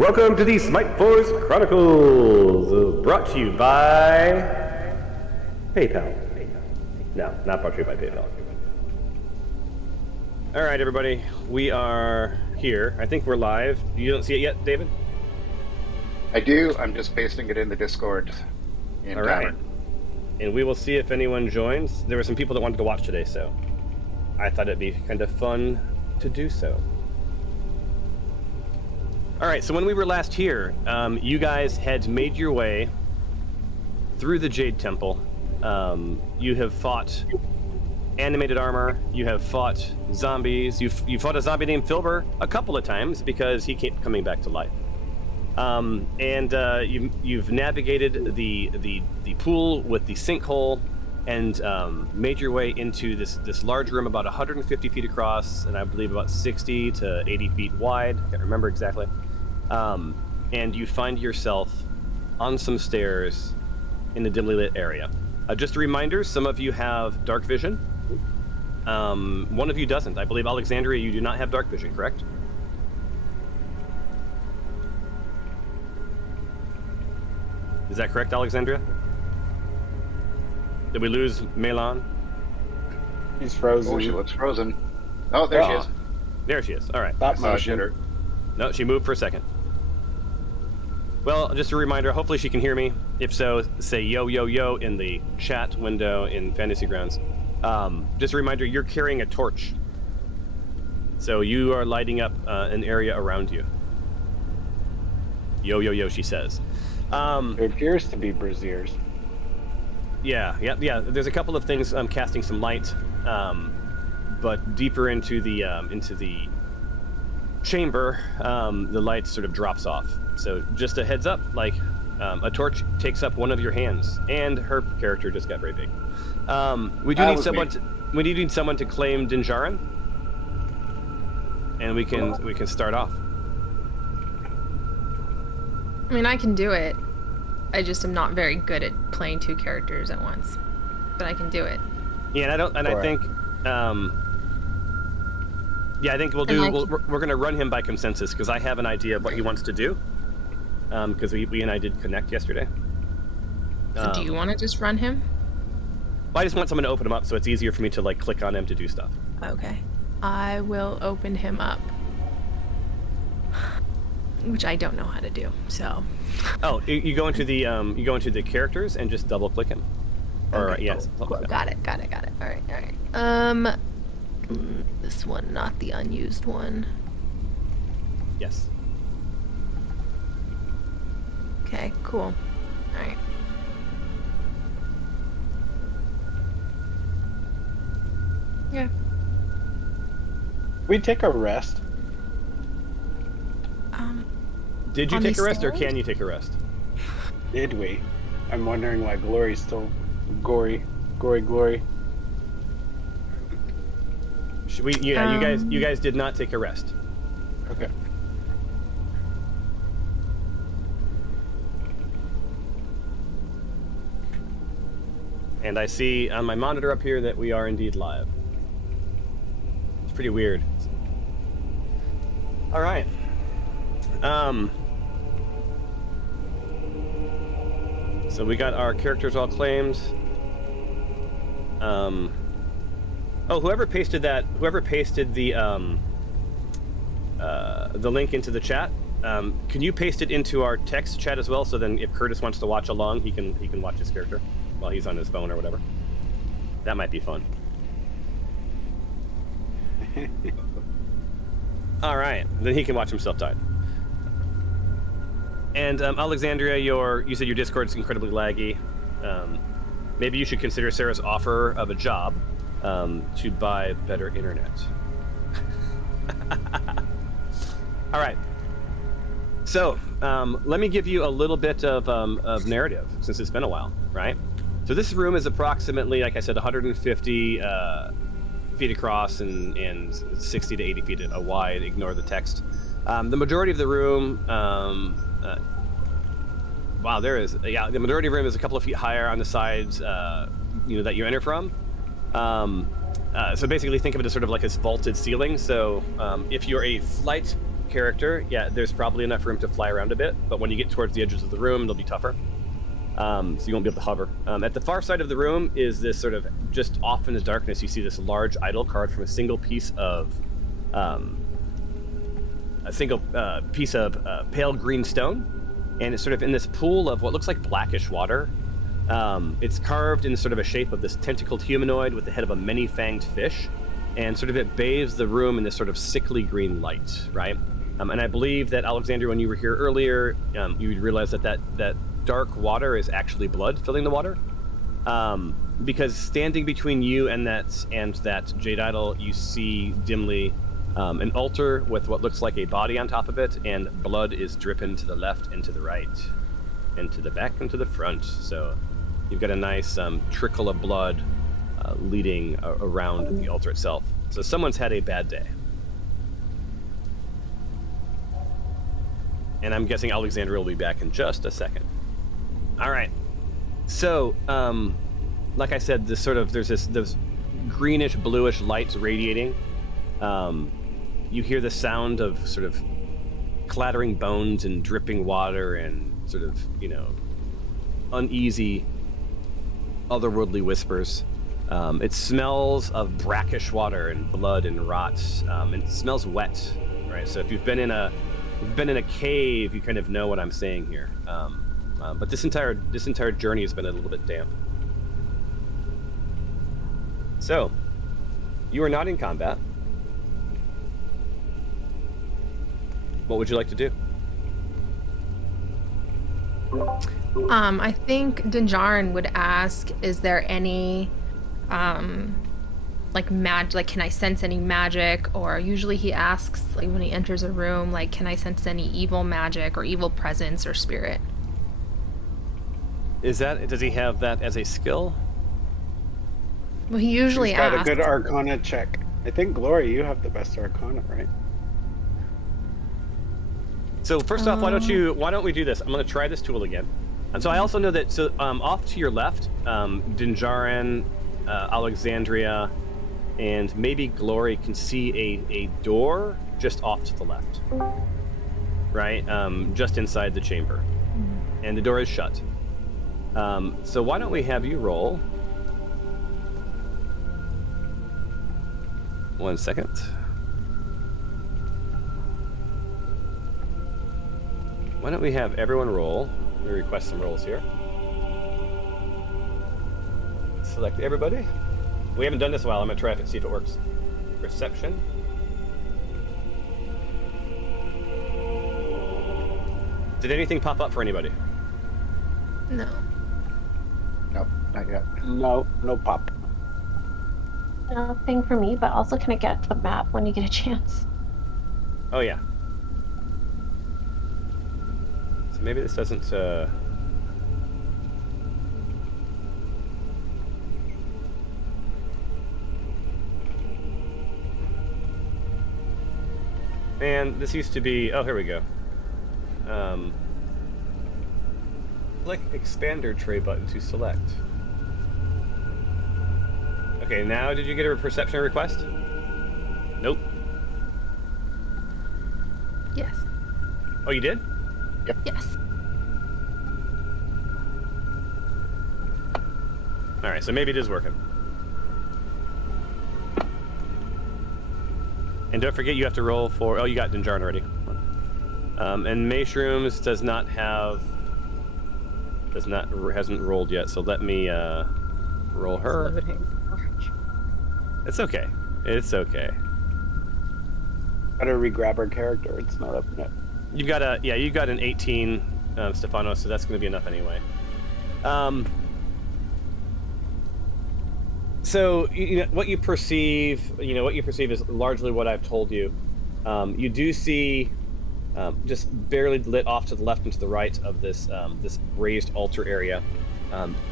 Welcome to the Smite Force Chronicles, brought to you by PayPal. No, not brought to you by PayPal. All right, everybody, we are here. I think we're live. You don't see it yet, David? I do. I'm just pasting it in the Discord. All right. And we will see if anyone joins. There were some people that wanted to watch today, so I thought it'd be kind of fun to do so. All right, so when we were last here, you guys had made your way through the Jade Temple. You have fought animated armor. You have fought zombies. You fought a zombie named Filber a couple of times because he kept coming back to life. You've navigated the pool with the sinkhole and made your way into this large room about 150 feet across and I believe about 60 to 80 feet wide. I can't remember exactly. And you find yourself on some stairs in a dimly lit area. Just a reminder, some of you have dark vision. One of you doesn't. I believe, Alexandria, you do not have dark vision, correct? Is that correct, Alexandria? Did we lose Melan? She's frozen. Oh, she looks frozen. Oh, there she is. There she is. All right. Stop motion. No, she moved for a second. Well, just a reminder, hopefully she can hear me. If so, say yo, yo, yo in the chat window in Fantasy Grounds. Just a reminder, you're carrying a torch. So you are lighting up an area around you. Yo, yo, yo, she says. There appears to be braziers. Yeah. There's a couple of things casting some light, but deeper into the chamber, the light sort of drops off. So just a heads up, like a torch takes up one of your hands, and her character just got very big. We do need someone to claim Dinjarin, and we can start off. I mean, I can do it. I just am not very good at playing two characters at once, but I can do it. Yeah, I think. Yeah, I think we're going to run him by consensus because I have an idea of what he wants to do. Because we and I did connect yesterday. So do you want to just run him? Well, I just want someone to open him up so it's easier for me to click on him to do stuff. Okay, I will open him up, which I don't know how to do. So. Oh, you go into the characters and just double click him. Or okay, yes. Cool. Got it. All right. This one, not the unused one. Yes. Okay, cool. All right. Yeah. We take a rest. Did you take a rest, or can you take a rest? Did we? I'm wondering why Glory's still gory. Should we? Yeah, you guys did not take a rest. Okay. And I see on my monitor up here that we are indeed live. It's pretty weird. All right. So we got our characters all claimed. Whoever pasted the link into the chat, can you paste it into our text chat as well? So then, if Curtis wants to watch along, he can watch his character while he's on his phone or whatever. That might be fun. All right, then he can watch himself die. And Alexandria, you said your Discord's incredibly laggy. Maybe you should consider Sarah's offer of a job to buy better internet. All right. So let me give you a little bit of narrative since it's been a while, right? So this room is approximately, like I said, 150 feet across and 60 to 80 feet wide. Ignore the text. The majority of the room, the majority of the room is a couple of feet higher on the sides, that you enter from. So basically think of it as sort of like this vaulted ceiling. So if you're a flight character, yeah, there's probably enough room to fly around a bit, but when you get towards the edges of the room, they'll be tougher. So you won't be able to hover. At the far side of the room is this sort of, just off in the darkness, you see this large idol carved from a single piece of pale green stone, and it's sort of in this pool of what looks like blackish water. It's carved in sort of a shape of this tentacled humanoid with the head of a many-fanged fish, and sort of it bathes the room in this sort of sickly green light, right? And I believe that, Alexandria, when you were here earlier, you would realize that dark water is actually blood filling the water. Because standing between you and that jade idol, you see dimly an altar with what looks like a body on top of it, and blood is dripping to the left and to the right, and to the back and to the front. So you've got a nice trickle of blood leading around the altar itself. So someone's had a bad day. And I'm guessing Alexandria will be back in just a second. All right. So, like I said, there's this greenish, bluish lights radiating. You hear the sound of sort of clattering bones and dripping water and sort of, uneasy, otherworldly whispers. It smells of brackish water and blood and rot. And it smells wet, right? So if you've been in a cave, you kind of know what I'm saying here. But this entire journey has been a little bit damp. So, you are not in combat. What would you like to do? I think Dinjarin would ask, is there any can I sense any magic? Or usually he asks, like, when he enters a room, like, can I sense any evil magic or evil presence or spirit? Does he have that as a skill? Well, he usually He's got asks. a good Arcana check. I think, Glory, you have the best Arcana, right? So first off, why don't we do this? I'm going to try this tool again. And so I also know that, off to your left, Dinjarin, Alexandria, and maybe Glory can see a door just off to the left. Right? Just inside the chamber. And the door is shut. So why don't we have you roll? 1 second. Why don't we have everyone roll? Let me request some rolls here. Select everybody. We haven't done this in a while. I'm going to try it and see if it works. Perception. Did anything pop up for anybody? No. Nope, not yet. No pop. Nothing for me, but also can I get the map when you get a chance? Oh, yeah. So maybe this doesn't... Man, this used to be... Oh, here we go. Click expander tray button to select. Okay, now did you get a perception request? Nope. Yes. Oh, you did? Yes. Alright, so maybe it is working. And don't forget you have to roll for... Oh, you got Dinjarin already. And Mushrooms hasn't rolled yet, so let me roll her. It's okay. It's okay. Gotta re-grab her character. It's not up yet. You've got an 18, Stefano, so that's going to be enough anyway. So what you perceive is largely what I've told you. You do see, just barely lit off to the left and to the right of this raised altar area.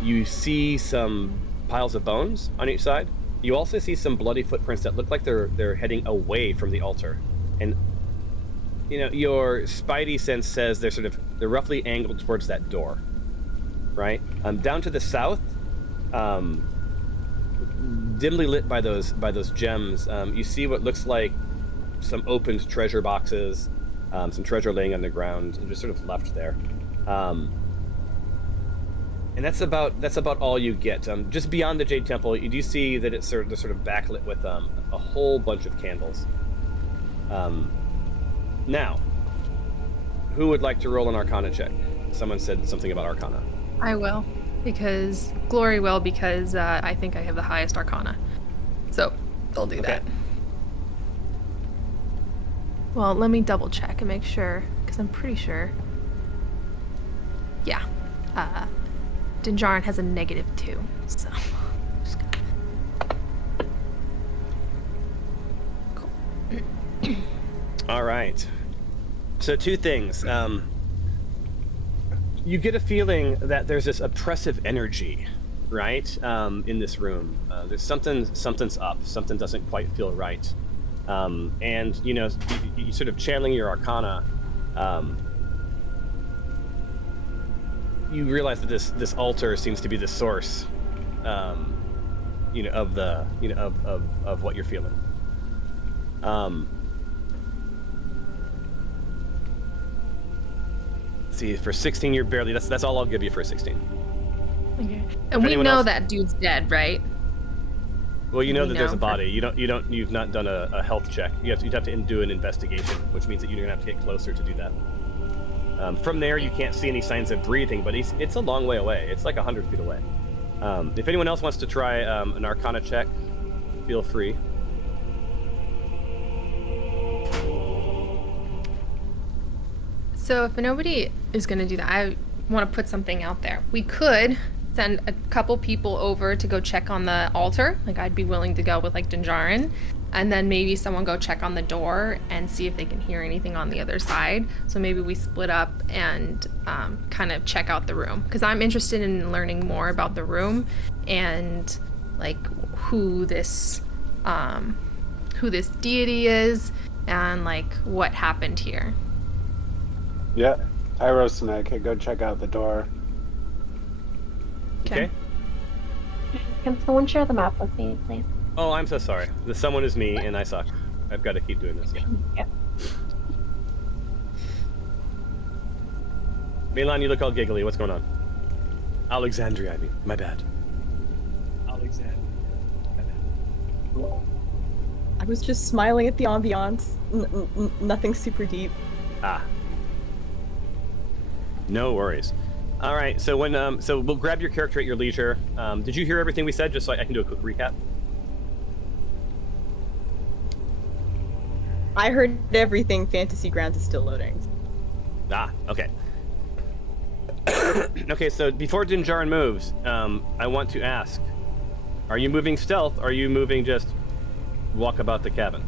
You see some piles of bones on each side. You also see some bloody footprints that look like they're heading away from the altar, and your spidey sense says they're roughly angled towards that door, right? Down to the south, dimly lit by those gems, you see what looks like some opened treasure boxes, some treasure laying on the ground and just sort of left there. And that's about all you get. Just beyond the Jade Temple, you do see that it's sort of backlit with a whole bunch of candles. Now, who would like to roll an Arcana check? Someone said something about Arcana. I will, because Glory will, because I think I have the highest Arcana. So I'll do that. Well, let me double check and make sure, because I'm pretty sure. Yeah. Dinjarin has a -2, so. Just gonna... Cool. All right. So 2 things. You get a feeling that there's this oppressive energy, right, in this room. There's something's up. Something doesn't quite feel right. And you sort of channeling your Arcana. You realize that this altar seems to be the source, of what you're feeling. See, for 16, you're barely. That's all I'll give you for a 16. Okay. And we know that dude's dead, right? Well, you know that there's a body. You've not done a health check. You'd have to do an investigation, which means that you're gonna have to get closer to do that. From there, you can't see any signs of breathing, but it's a long way away. It's like 100 feet away. If anyone else wants to try an Arcana check, feel free. So if nobody is going to do that, I want to put something out there. We could send a couple people over to go check on the altar. Like, I'd be willing to go with, like, Dinjarin. And then maybe someone go check on the door and see if they can hear anything on the other side. So maybe we split up and kind of check out the room. Because I'm interested in learning more about the room and, like, who this deity is and, like, what happened here. Yeah, Tyros and I could go check out the door. Okay. Can someone share the map with me, please? Oh, I'm so sorry. The someone is me, and I suck. I've got to keep doing this. Yeah. Milan, you look all giggly. What's going on? Alexandria, I mean. My bad. Alexandria. My bad. I was just smiling at the ambiance. Nothing super deep. Ah. No worries. All right, so so we'll grab your character at your leisure. Did you hear everything we said, just so I can do a quick recap? I heard everything. Fantasy Grounds is still loading. Ah, okay. Okay, so before Dinjarin moves, I want to ask, are you moving stealth, or are you moving just walk about the cabin?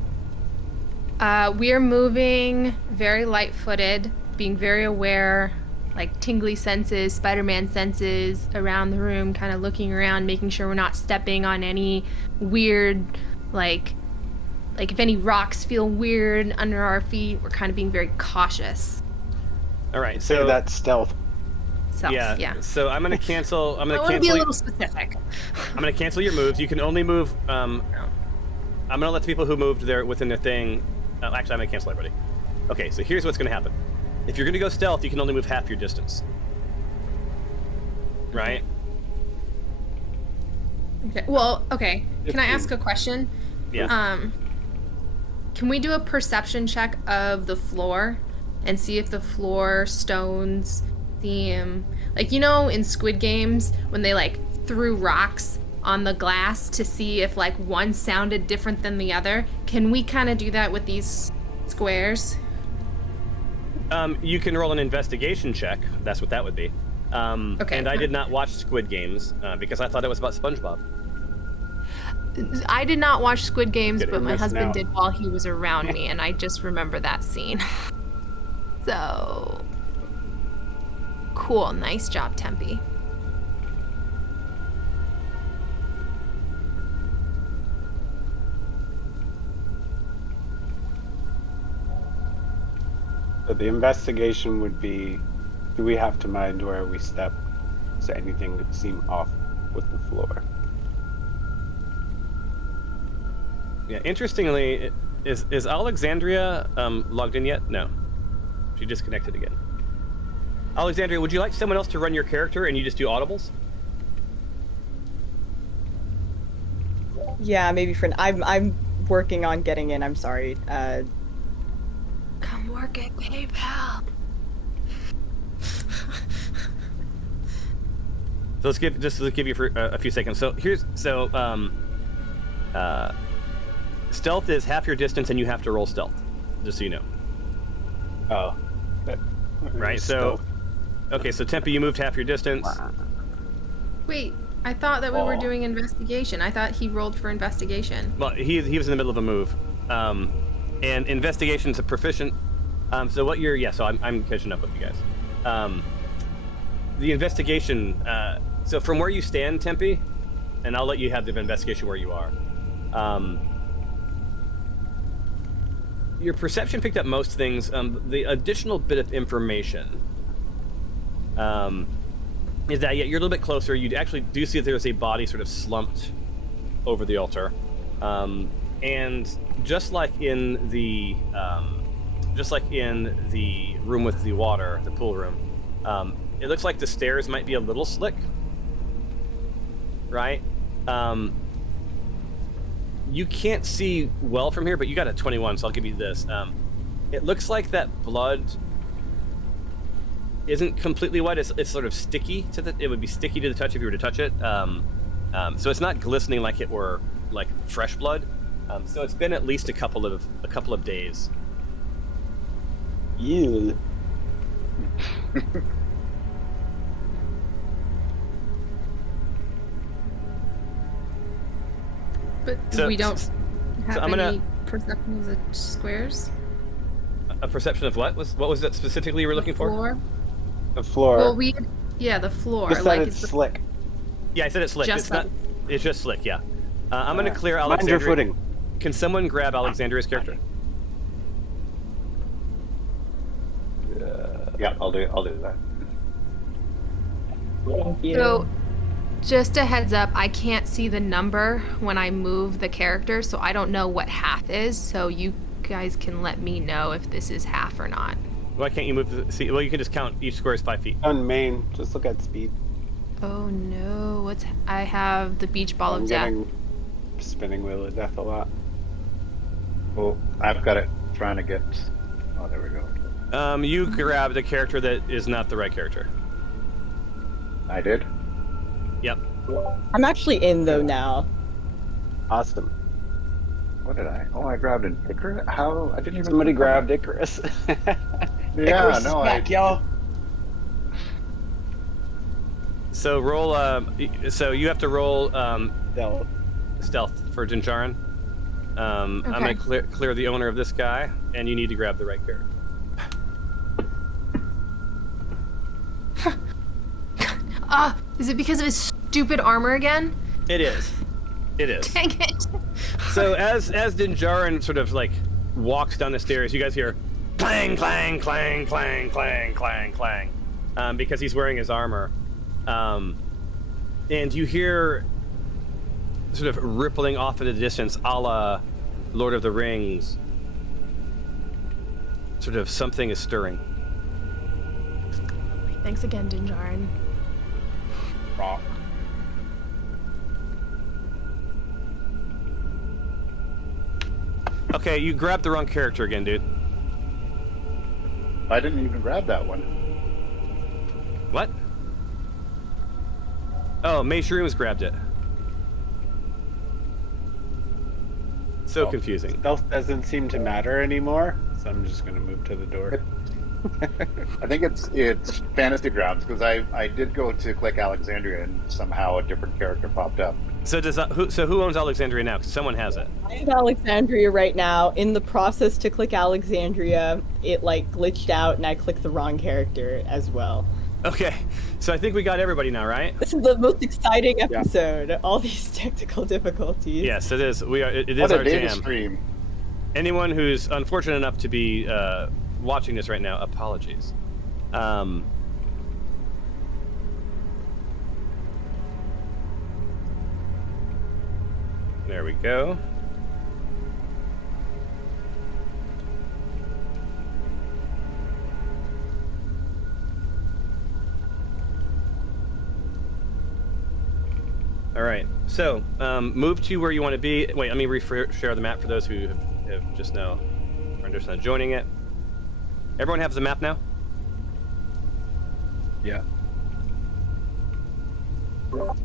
We are moving very light-footed, being very aware, like tingly senses, Spider-Man senses around the room, kind of looking around, making sure we're not stepping on any weird, like if any rocks feel weird under our feet, we're kind of being very cautious. All right, Say so that's stealth. yeah. So I'm gonna cancel. I'm I gonna want to be cancel. a little specific. I'm gonna cancel your moves. You can only move. I'm gonna let the people who moved there within their thing. Actually, I'm gonna cancel everybody. Okay, so here's what's gonna happen. If you're gonna go stealth, you can only move half your distance. Right? Okay. Well, okay. Can I ask a question? Yeah. Can we do a perception check of the floor and see if the floor stones seem like, in Squid Games when they like threw rocks on the glass to see if like one sounded different than the other? Can we kind of do that with these squares? You can roll an investigation check. That's what that would be. Okay. And I did not watch Squid Games because I thought it was about SpongeBob. I did not watch Squid Games, but my missing husband out. did while he was around me, and I just remember that scene. So cool. Nice job, Tempe. But the investigation would be, do we have to mind where we step? Does anything seem off with the floor? Yeah. Interestingly, is Alexandria logged in yet? No. She disconnected again. Alexandria, would you like someone else to run your character and you just do audibles? Yeah, maybe for I'm working on getting in. I'm sorry. Come work at PayPal. So let's give you for a few seconds. So stealth is half your distance, and you have to roll stealth, just so you know. Oh. Right. So, okay. So Tempe, you moved half your distance. Wait, I thought that we were doing investigation. I thought he rolled for investigation. Well, he was in the middle of a move, and investigation's a proficient. So what you're so I'm catching up with you guys. The investigation. So from where you stand, Tempe, and I'll let you have the investigation where you are. Your perception picked up most things. The additional bit of information is that you're a little bit closer. You actually do see that there's a body sort of slumped over the altar, and just like in the room with the water, the pool room, it looks like the stairs might be a little slick, right? You can't see well from here, but you got a 21, so I'll give you this. It looks like that blood isn't completely white. It's sort of sticky it would be sticky to the touch if you were to touch it. So it's not glistening like it were like fresh blood. So it's been at least a couple of days. You. But So- we don't have I'm gonna- any perception of the squares. A perception of what was that specifically you were looking for? Floor. The floor. Well, the floor. Just Like said it's slick. Yeah, I said it's slick. Just It's not. It's just slick. Yeah. I'm gonna Yeah. clear Mind Alexandria. your footing. Can someone grab Alexandria's character? Yeah, I'll do that. Thank you. So, just a heads up, I can't see the number when I move the character, so I don't know what half is. So you guys can let me know if this is half or not. Why can't you move? Well, you can just count. Each square is 5 feet. On main, just look at speed. Oh no! I have the beach ball I'm of death. getting spinning wheel of death a lot. Oh, I've got it. Trying to get. Oh, there we go. You grabbed a character that is not the right character. I did. Yep. I'm actually in though now. Awesome. What did I? Oh, I grabbed an Icarus. How? I didn't even. Somebody grabbed Icarus. Yeah, Icarus no, is back, y'all. So roll. So you have to roll Stealth. stealth for Dinjarin. I'm Okay. gonna clear the owner of this guy, and you need to grab the right character. Is it because of his stupid armor again? It is. It is. Dang it! So as Dinjarin sort of like walks down the stairs, you guys hear clang, clang, clang, clang, clang, clang, clang, because he's wearing his armor, and you hear sort of rippling off in the distance, a la Lord of the Rings. Sort of something is stirring. Thanks again, Dinjarin. Rock. Okay, you grabbed the wrong character again, dude. I didn't even grab that one. What? Oh, May Shrooms grabbed it. So confusing. Stealth doesn't seem to matter anymore, so I'm just gonna move to the door. I think it's fantasy grounds because I did go to click Alexandria and somehow a different character popped up. So who owns Alexandria now? 'Cause someone has it. I have Alexandria right now. In the process to click Alexandria, it like glitched out and I clicked the wrong character as well. Okay, so I think we got everybody now, right? This is the most exciting episode. All these technical difficulties. Yes, it is. It is What a our data jam. stream! Anyone who's unfortunate enough to be watching this right now, apologies. There we go. All right. So, move to where you want to be. Wait, let me share the map for those who have just now are just now joining it. Everyone has the map now? Yeah.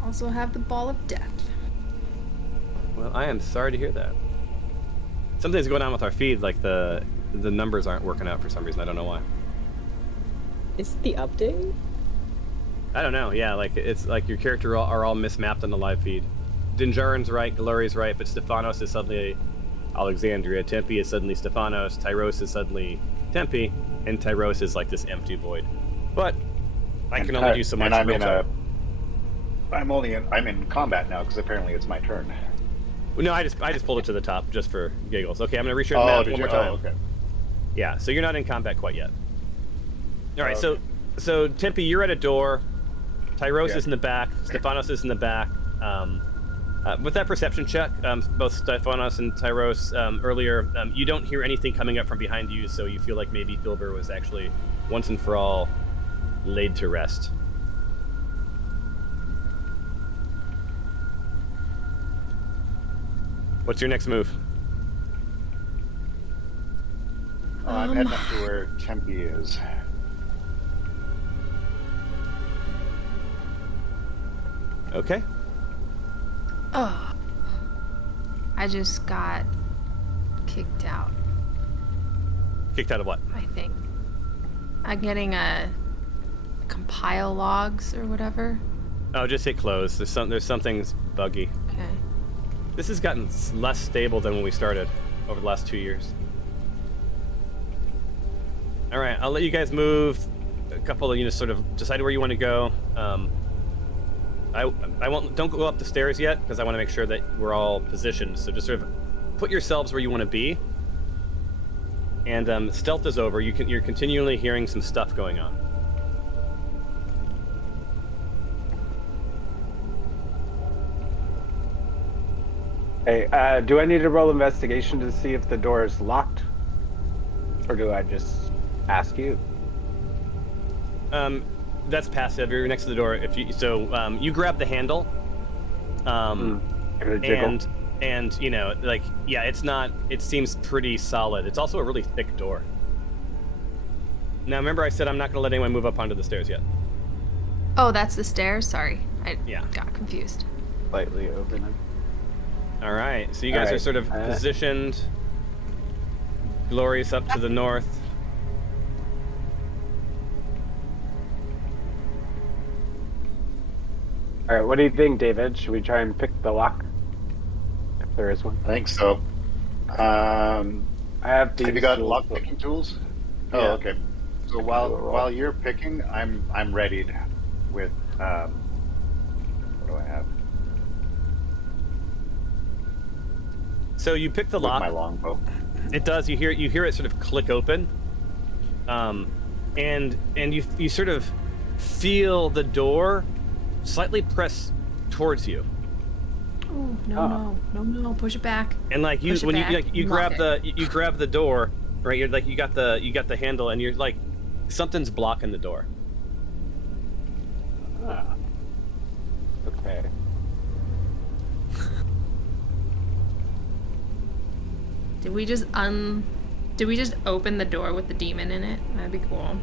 Also have the ball of death. Well, I am sorry to hear that. Something's going on with our feed, like the numbers aren't working out for some reason. I don't know why. Is it the update? I don't know. Yeah, like it's like your character are all mismapped on the live feed. Dinjarin's right, Glory's right, but Stephanos is suddenly Alexandria. Tempe is suddenly Stephanos. Tyros is suddenly Tempe, and Tyros is like this empty void. But I can only do so much. And I'm in combat now because apparently it's my turn. No, I just pulled it to the top just for giggles. Okay, I'm gonna reshare the map one more time. Oh, okay. Yeah, so you're not in combat quite yet. All right, Okay. so Tempe, you're at a door. Tyros Yeah. is in the back. Stephanos is in the back. With that perception check, both Stephanos and Tyros earlier, you don't hear anything coming up from behind you, so you feel like maybe Filbur was actually once and for all laid to rest. What's your next move? I'm heading up to where Tempe is. Okay. Oh. I just got kicked out, Kicked out of what? I think. I'm getting a compile logs or whatever. Oh, just hit close. There's something's buggy. Okay. This has gotten less stable than when we started over the last 2 years. All right, I'll let you guys move. A couple of sort of decide where you want to go. I won't. Don't go up the stairs yet because I want to make sure that we're all positioned. So just sort of put yourselves where you want to be. And stealth is over. You're continually hearing some stuff going on. Hey, do I need to roll investigation to see if the door is locked? Or do I just ask you? That's passive. You're next to the door. If you you grab the handle. Give it a jiggle. And it's not. It seems pretty solid. It's also a really thick door. Now remember, I said I'm not going to let anyone move up onto the stairs yet. Oh, that's the stairs? Sorry. I Yeah. got confused. Slightly open. All right. So you guys All right. are sort of positioned. Glory's up to the north. All right, what do you think, David? Should we try and pick the lock? If there is one. I think so. I have these Have you got tools. lock picking tools? Oh, Yeah. okay. So do a while roll. you're picking, I'm readied with what do I have? So you pick the With lock. my longbow. It does. You hear it sort of click open, and you sort of feel the door slightly press towards you, Oh, no, Oh. no, push it back. and like you Push it when back, you lock grab it. you grab the door, right? You're like you got the handle, and you're like something's blocking the door. Ah. Okay. Did we just open the door with the demon in it? That'd be cool.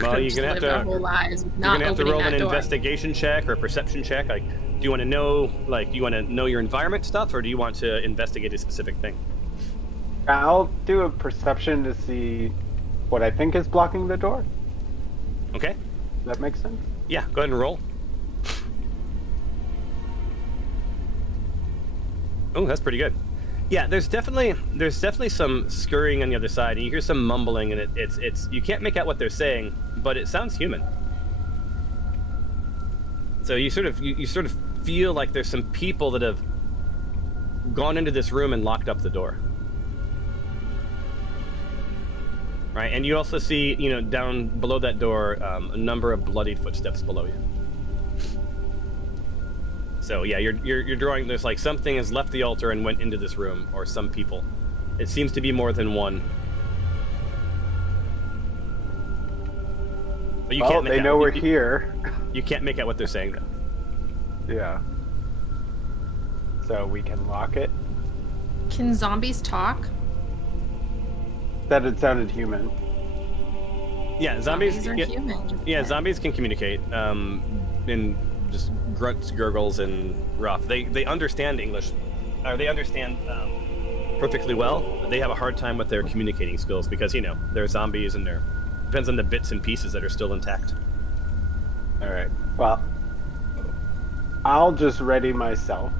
Well, you're Just gonna have lived our to. whole lives You're not gonna have to opening roll that an door. investigation check or a perception check. Like, do you want to know your environment stuff, or do you want to investigate a specific thing? I'll do a perception to see what I think is blocking the door. Okay. Does that make sense? Yeah. Go ahead and roll. Oh, that's pretty good. Yeah, there's definitely some scurrying on the other side, and you hear some mumbling, and it's you can't make out what they're saying, but it sounds human. So you sort of feel like there's some people that have gone into this room and locked up the door. Right, and you also see, down below that door, a number of bloodied footsteps below you. So yeah, you're drawing. There's like something has left the altar and went into this room, or some people. It seems to be more than one. But you Well, can't make they out, know we're you, here. You can't make out what they're saying though. Yeah. so we can lock it. Can zombies talk? That it sounded human. Yeah, zombies. are Yeah, human. yeah, zombies can communicate in just grunts, gurgles, and rough. They understand English, or they understand perfectly well. But they have a hard time with their communicating skills because they're zombies and they're depends on the bits and pieces that are still intact. All right. Well, I'll just ready myself.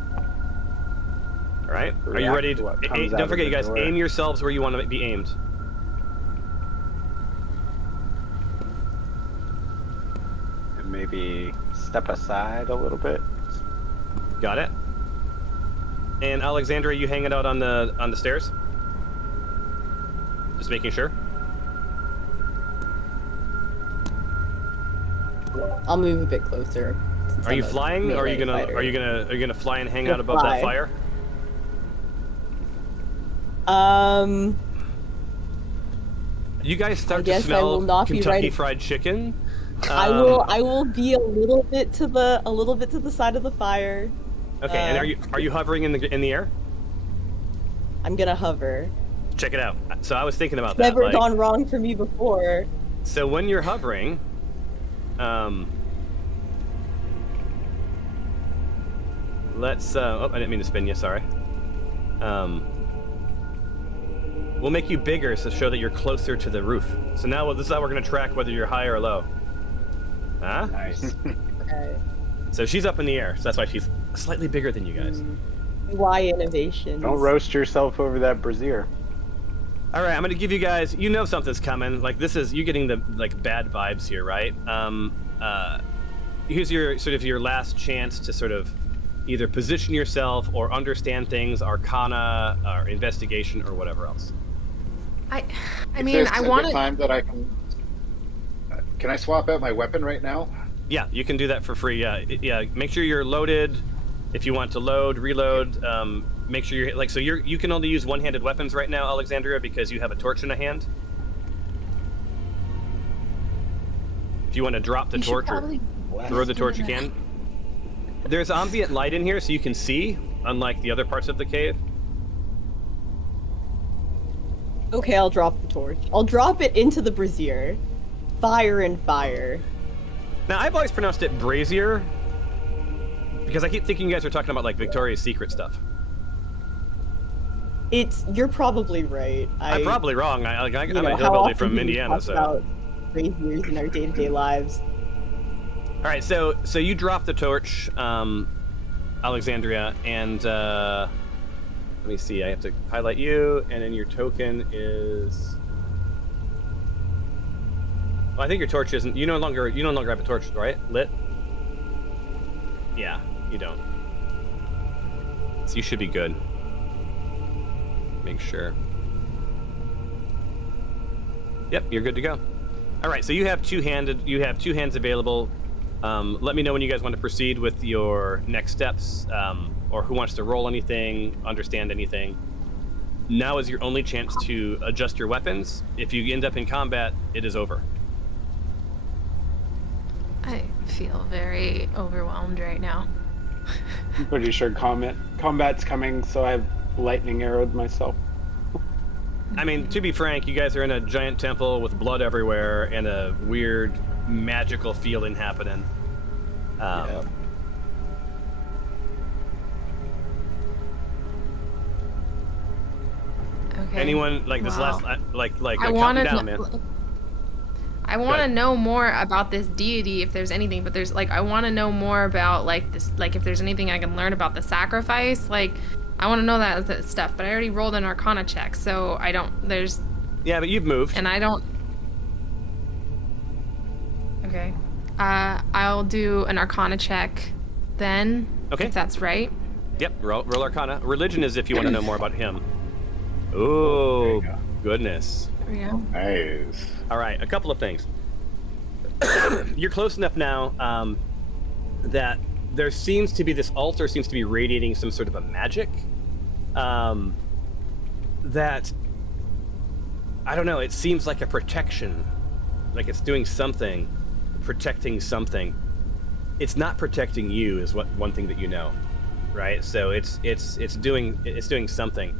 All right, are you React ready? to what comes out Don't of forget, the you guys, door. aim yourselves where you want to be aimed. And maybe step aside a little bit. Got it. And Alexandra, you hanging out on the stairs? Just making sure. I'll move a bit closer. since Are you I'm a flying, or are you melee gonna fighter. fly and hang Gonna out above that fly. fire? You guys start to guess I will smell not be Kentucky right- Fried Chicken. I will be a little bit to the side of the fire. Okay, and are you hovering in the air? I'm gonna hover. Check it out. So I was thinking about Never that. gone wrong for me before. So when you're hovering, let's. Oh, I didn't mean to spin you. Sorry. We'll make you bigger to show that you're closer to the roof. So now this is how we're gonna track whether you're high or low. Huh? Nice. Okay. So she's up in the air. So that's why she's slightly bigger than you guys. Why innovations? Don't roast yourself over that brazier. All right, I'm gonna give you guys. You know something's coming. Like this is you getting the bad vibes here, right? Here's your last chance to sort of either position yourself or understand things, arcana, or investigation, or whatever else. I If mean, there's I a good want to. time that I can. Can I swap out my weapon right now? Yeah, you can do that for free. Yeah. Make sure you're loaded. If you want to load, reload. Make sure you're like so. You can only use one-handed weapons right now, Alexandria, because you have a torch in a hand. If you want to drop the You should torch or probably throw the do torch, you that. can. There's ambient light in here, so you can see, unlike the other parts of the cave. Okay, I'll drop the torch. I'll drop it into the brazier. Fire and fire. Now, I've always pronounced it brazier because I keep thinking you guys are talking about like Victoria's Secret stuff. You're probably right. I'm probably wrong. I'm you a know, how hillbilly often from do we Indiana, talk so. about braziers in our day-to-day lives. All right, so you drop the torch, Alexandria, and let me see. I have to highlight you, and then your token is. Well, I think your torch isn't. You no longer have a torch, right? Lit. Yeah, you don't. So you should be good. Make sure. Yep, you're good to go. All right, so you have two hands available. Let me know when you guys want to proceed with your next steps, or who wants to roll anything, understand anything. Now is your only chance to adjust your weapons. If you end up in combat, it is over. I feel very overwhelmed right now. I'm pretty sure combat's coming, so I've lightning arrowed myself. I mean, to be frank, you guys are in a giant temple with blood everywhere and a weird magical feeling happening. Yeah. Okay. Anyone like this Wow. last like I count want me down, man. I want to ahead. know more about this deity if there's anything, but there's like I want to know more about like this, like if there's anything I can learn about the sacrifice. Like I want to know that stuff, but I already rolled an Arcana check, so I don't. There's Yeah, but you've moved. and I don't. Okay. I'll do an Arcana check then. Okay. If that's right. Yep, roll Arcana. Religion is if you want to know more about him. There Oh, you go. goodness. There we go. Nice. All right, a couple of things. You're close enough now that there seems to be this altar seems to be radiating some sort of a magic that I don't know. It seems like a protection, like it's doing something, protecting something. It's not protecting you, is what one thing that you know. right? So it's doing something.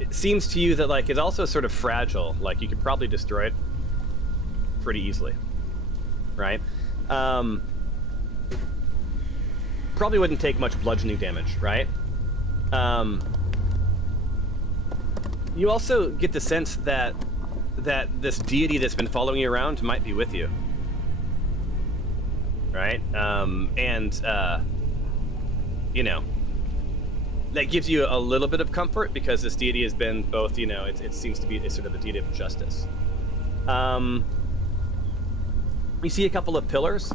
It seems to you that like it's also sort of fragile. Like you could probably destroy it pretty easily, right? Probably wouldn't take much bludgeoning damage, right? You also get the sense that this deity that's been following you around might be with you, right? You know, that gives you a little bit of comfort because this deity has been both, you know, it seems to be a sort of a deity of justice. You see a couple of pillars.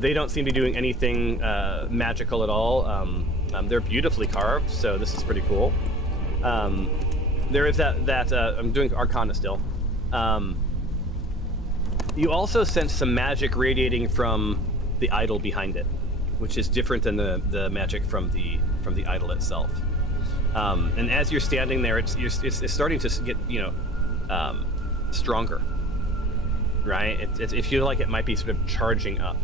They don't seem to be doing anything magical at all. They're beautifully carved, so this is pretty cool. There is that I'm doing Arcana still. You also sense some magic radiating from the idol behind it, which is different than the magic from the idol itself. And as you're standing there, it's starting to get, you know, stronger, right? It feels like it might be sort of charging up.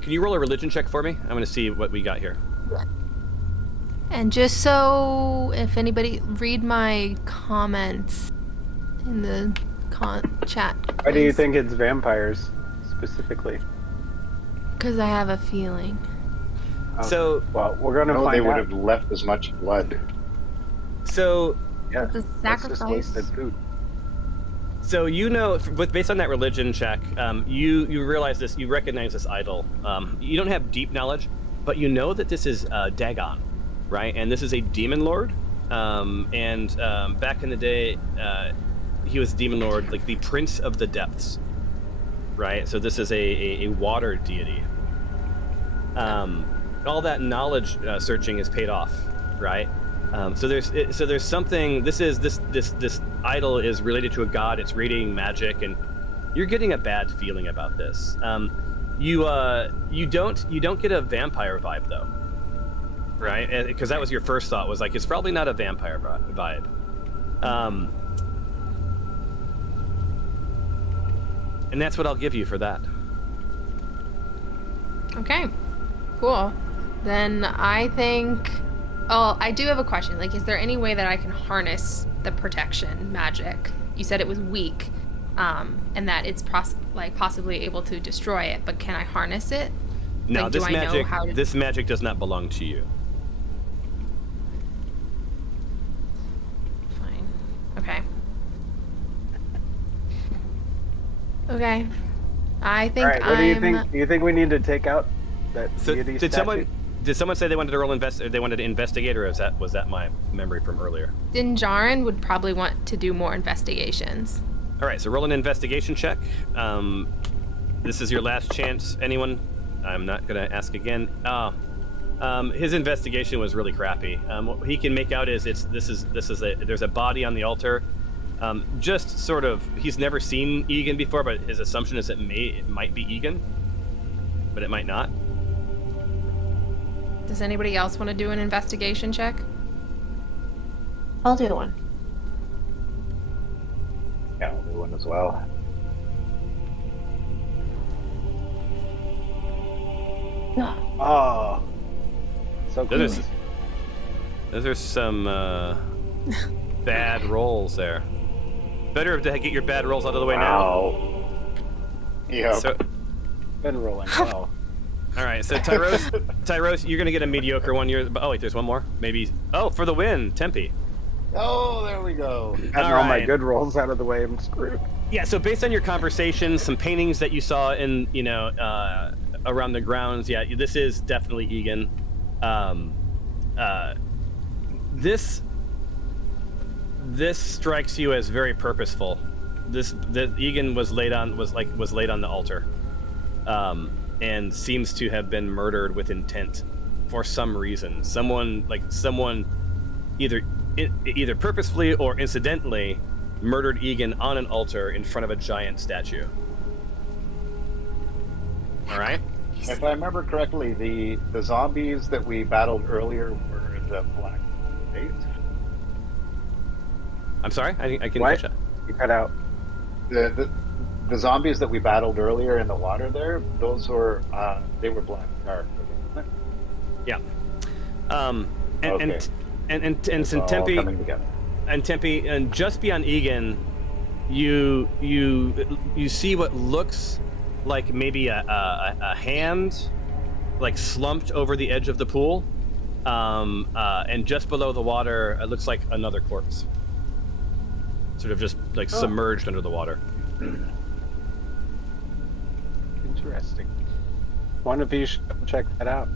Can you roll a religion check for me? I'm going to see what we got here. And just so, if anybody read my comments in the chat. Why do you think it's vampires specifically? Because I have a feeling. So, well, we're gonna No, find they would out. have left as much blood. So, Yeah, It's a that's just sacrifice. wasted food. so you know, based on that religion check, you realize this, you recognize this idol. You don't have deep knowledge, but you know that this is Dagon, right? And this is a demon lord. Back in the day, he was demon lord, like the prince of the depths, right? So this is a water deity. All that knowledge searching is paid off, right? So there's something. This idol is related to a god. It's radiating magic, and you're getting a bad feeling about this. You don't get a vampire vibe though, right? Because that was your first thought, was like it's probably not a vampire vibe. And that's what I'll give you for that. Okay, cool. Then I think... Oh, I do have a question. Like, is there any way that I can harness the protection magic? You said it was weak, and that it's possibly able to destroy it, but can I harness it? Now, Like, this do I know magic, how to... this magic does not belong to you. Fine. Okay. Okay. I think All right, what do you I'm... think? Do you think we need to take out that So, deity did statue? someone say they wanted to roll they wanted to investigate, or was that my memory from earlier? Dinjarin would probably want to do more investigations. All right, so roll an investigation check. This is your last chance. Anyone? I'm not gonna ask again. His investigation was really crappy. What he can make out is there's a body on the altar. Just sort of, he's never seen Egan before, but his assumption is it might be Egan, but it might not. Does anybody else want to do an investigation check? I'll do one. Yeah, I'll do one as well. Oh, so Those close. those are some bad rolls there. Better to get your bad rolls out of the way Wow. Yeah. now. So, Been rolling well. all right, so Tyros, you're gonna get a mediocre one. Oh wait, there's one more. Maybe. Oh, for the win, Tempe. Oh, there we go. Having all my right. good rolls out of the way, I'm screwed. Yeah, so based on your conversations, some paintings that you saw in, around the grounds, yeah, this is definitely Egan. This strikes you as very purposeful. Egan was laid on the altar, and seems to have been murdered with intent for some reason. Someone either purposefully or incidentally murdered Egan on an altar in front of a giant statue. All right. If I remember correctly, the zombies that we battled earlier were the Black Eight. I'm sorry. I can What? catch that. You cut out. the zombies that we battled earlier in the water there, those were they were black dark. Yeah. And Okay. and It's all Tempe coming together. and Tempe and just beyond Egan, you see what looks like maybe a hand, like slumped over the edge of the pool, and just below the water, it looks like another corpse, sort of just like submerged under the water. Interesting. One of you should check that out.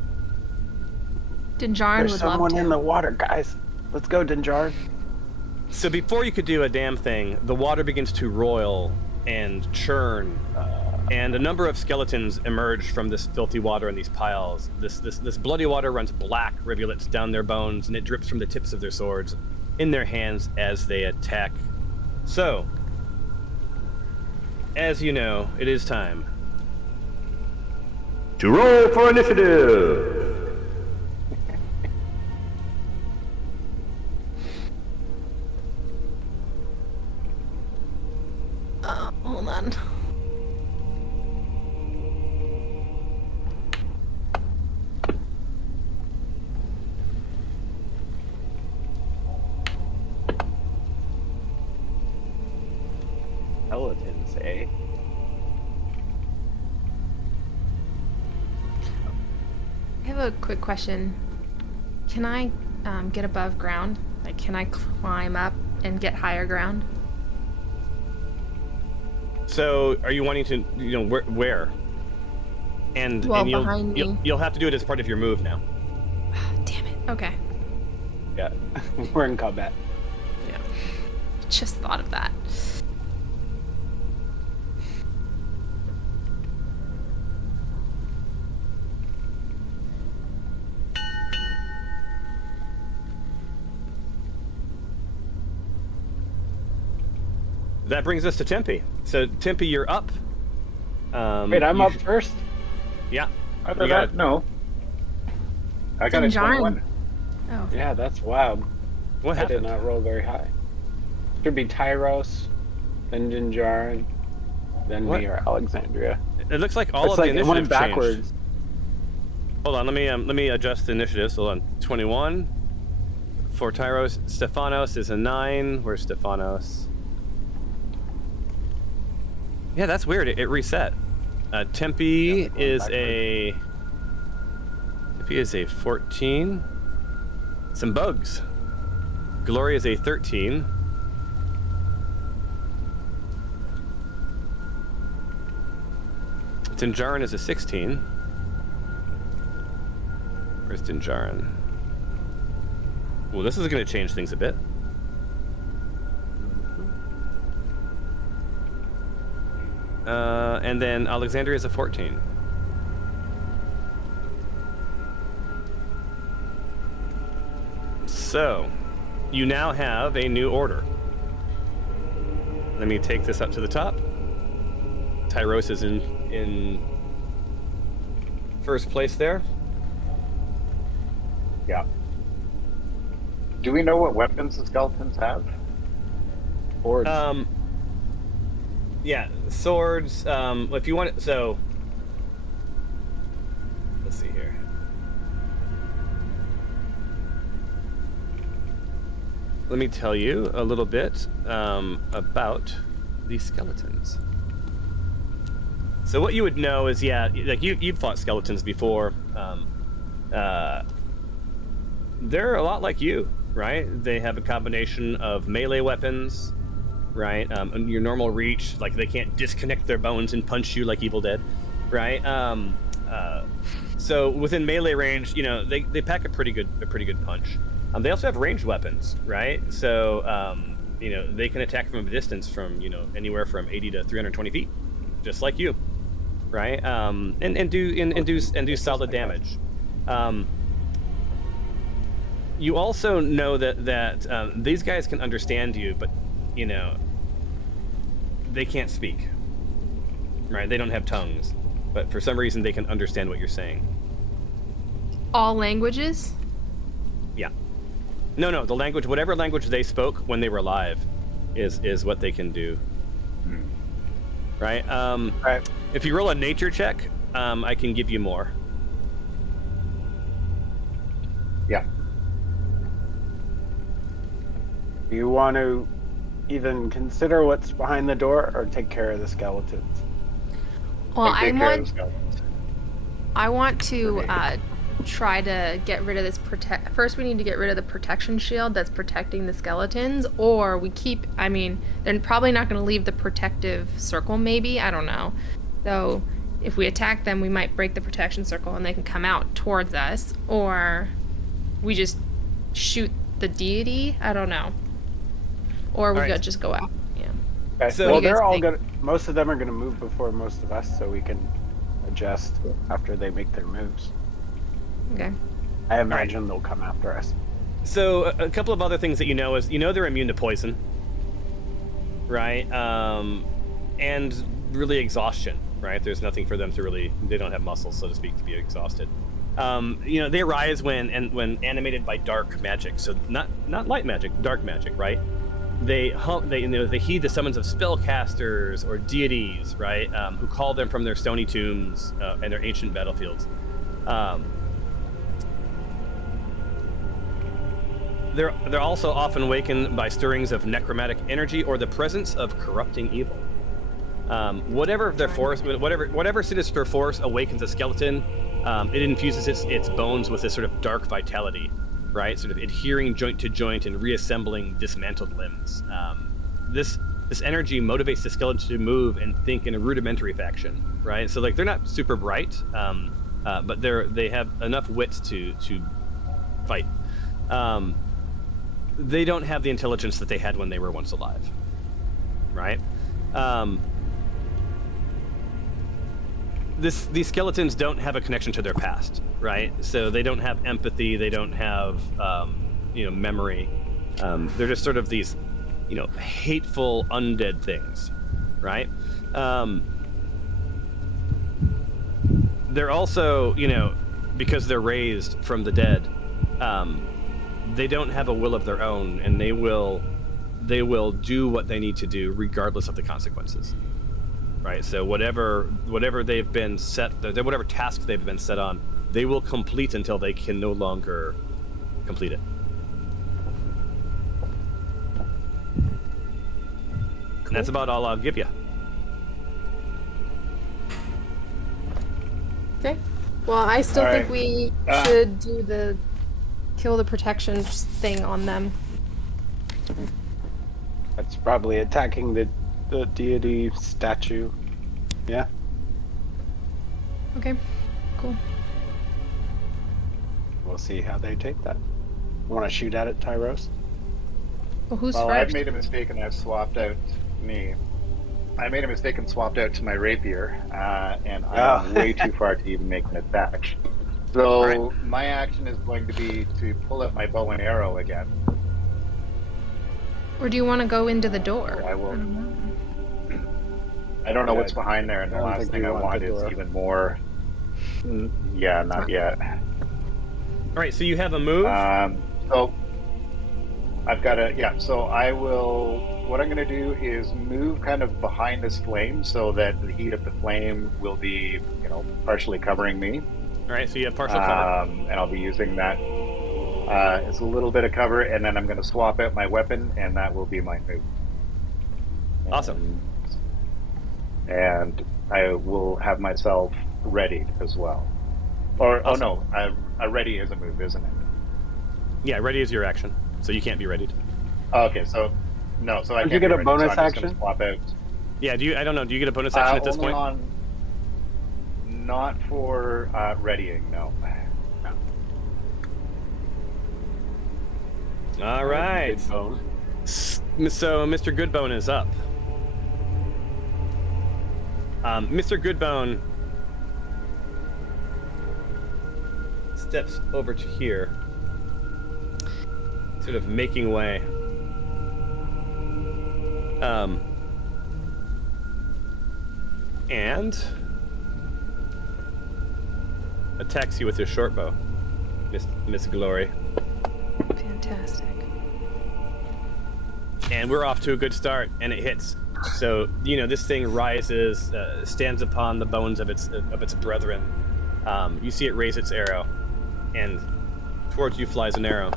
Dinjarin There's would love someone to. in the water, guys. Let's go, Dinjarin. So before you could do a damn thing, the water begins to roil and churn, and a number of skeletons emerge from this filthy water in these piles. This bloody water runs black rivulets down their bones, and it drips from the tips of their swords in their hands as they attack. So, as you know, it is time to roll for initiative. Hold on. Skeletons, eh? I have a quick question. Can I get above ground? Like, can I climb up and get higher ground? So, are you wanting to, where? And Well, and behind me. you'll have to do it as part of your move now. Damn it. Okay. Yeah. We're in combat. Yeah. Just thought of that. That brings us to Tempe. So, Tempe, you're up. Wait, I'm up first? Yeah. I You got it. no. I got a Dinjarin. 21. Oh. Yeah, that's wild. What I did happened? not roll very high. Should be Tyros, then Dinjarin, then What? me or Alexandria. It looks like all It's of like the it initiative went backwards. changed. Hold on, let me adjust the initiatives. Hold on. 21 for Tyros. Stefanos is a 9. Where's Stefanos? Yeah, that's weird. It reset. Tempe Yeah, like going is backwards. Tempe is a 14. Some bugs. Glory is a 13. Dinjarin is a 16. Where's Dinjarin? Well, this is going to change things a bit. And then Alexandria is a 14. So, you now have a new order. Let me take this up to the top. Tyros is in first place there. Yeah. Do we know what weapons the skeletons have? Boards. Yeah, swords. If you want it, so let's see here. Let me tell you a little bit about these skeletons. So what you would know is, yeah, like you've fought skeletons before. They're a lot like you, right? They have a combination of melee weapons, right? Your normal reach, like they can't disconnect their bones and punch you like Evil Dead, right? So within melee range, they pack a pretty good punch. They also have ranged weapons, right? So they can attack from a distance from anywhere from 80 to 320 feet, just like you, right? And do solid damage. You also know that these guys can understand you, but they can't speak, right? They don't have tongues, but for some reason they can understand what you're saying. All languages? Yeah. No, the language, whatever language they spoke when they were alive, is what they can do. right? Right. If you roll a nature check, I can give you more. Yeah. Do you want to even consider what's behind the door or take care of the skeletons? Well, Take care of the skeletons. I want to Okay. try to get rid of this First, we need to get rid of the protection shield that's protecting the skeletons, or we keep. I mean, they're probably not going to leave the protective circle. Maybe, I don't know. So, if we attack them, we might break the protection circle and they can come out towards us, or we just shoot the deity. I don't know. Or we All right. could just go out. Yeah. Okay. So- Well, What do you guys they're all think? gonna. Most of them are gonna move before most of us, so we can adjust after they make their moves. Okay. I imagine they'll come after us. So a couple of other things that you know is they're immune to poison, right? And really exhaustion, right? There's nothing for them to really. They don't have muscles, so to speak, to be exhausted. They arise when animated by dark magic. So not light magic, dark magic, right? They heed the summons of spellcasters or deities, right? Who call them from their stony tombs and their ancient battlefields. They're also often awakened by stirrings of necromantic energy or the presence of corrupting evil. Whatever their force, whatever sinister force awakens a skeleton, it infuses its bones with this sort of dark vitality, right? Sort of adhering joint to joint and reassembling dismantled limbs. This energy motivates the skeleton to move and think in a rudimentary fashion, right? So like they're not super bright, but they have enough wits to fight. They don't have the intelligence that they had when they were once alive, right? These skeletons don't have a connection to their past, right? So they don't have empathy. They don't have, memory. They're just sort of these, hateful undead things, right? They're also, because they're raised from the dead, they don't have a will of their own, and they will do what they need to do regardless of the consequences. Right, so whatever they've been set, whatever task they've been set on, they will complete until they can no longer complete it. And that's about all I'll give you. Okay. Well, I still All think right. we should do the kill the protection thing on them. That's probably attacking the deity statue. Yeah. Okay. Cool. We'll see how they take that. Want to shoot at it, Tyros? Well, who's Well, I've first? made a mistake and I've swapped out me. I made a mistake and swapped out to my rapier, and I'm way too far to even make an attack. So my action is going to be to pull out my bow and arrow again. Or do you want to go into the door? I will. I don't know. I don't know what's behind there, and I the don't last think thing we I want want the is door. even more. Yeah, not yet. All right, so you have a move. So I've got a So I will. What I'm going to do is move kind of behind this flame so that the heat of the flame will be, partially covering me. All right, so you have partial cover. And I'll be using that as a little bit of cover, and then I'm going to swap out my weapon, and that will be my move. Awesome. And I will have myself readied as well. Or Awesome. oh no, a ready is a move, isn't it? Yeah, ready is your action, so you can't be readied. Okay, so no, so I Don't can't you get be a ready, bonus so I'm just action? gonna swap out. Yeah, I don't know. Do you get a bonus action at this Only point? Not for readying, no. All right. Good bone. So Mr. Goodbone is up. Mr. Goodbone steps over to here, sort of making way. And attacks you with his short bow, Miss Glory. Fantastic. And we're off to a good start, and it hits So this thing rises, stands upon the bones of its brethren. You see it raise its arrow, and towards you flies an arrow,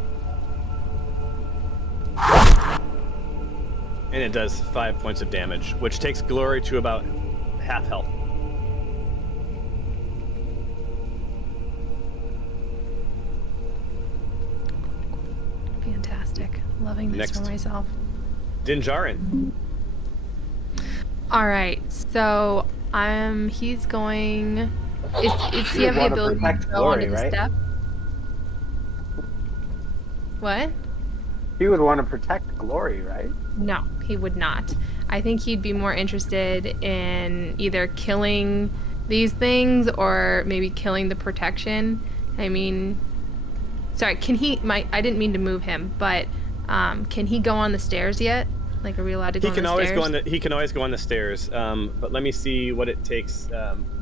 and it does 5 points of damage, which takes Glory to about half health. Fantastic. Loving this Next. for myself. Dinjarin. All right, so he's going. Is he have the wanna ability to protect go Glory, onto the right? step? What? He would want to protect Glory, right? No, he would not. I think he'd be more interested in either killing these things or maybe killing the protection. I mean, sorry, can he? I didn't mean to move him, but can he go on the stairs yet? Like, are we allowed to go on the stairs? He can always go on the stairs. But let me see what it takes.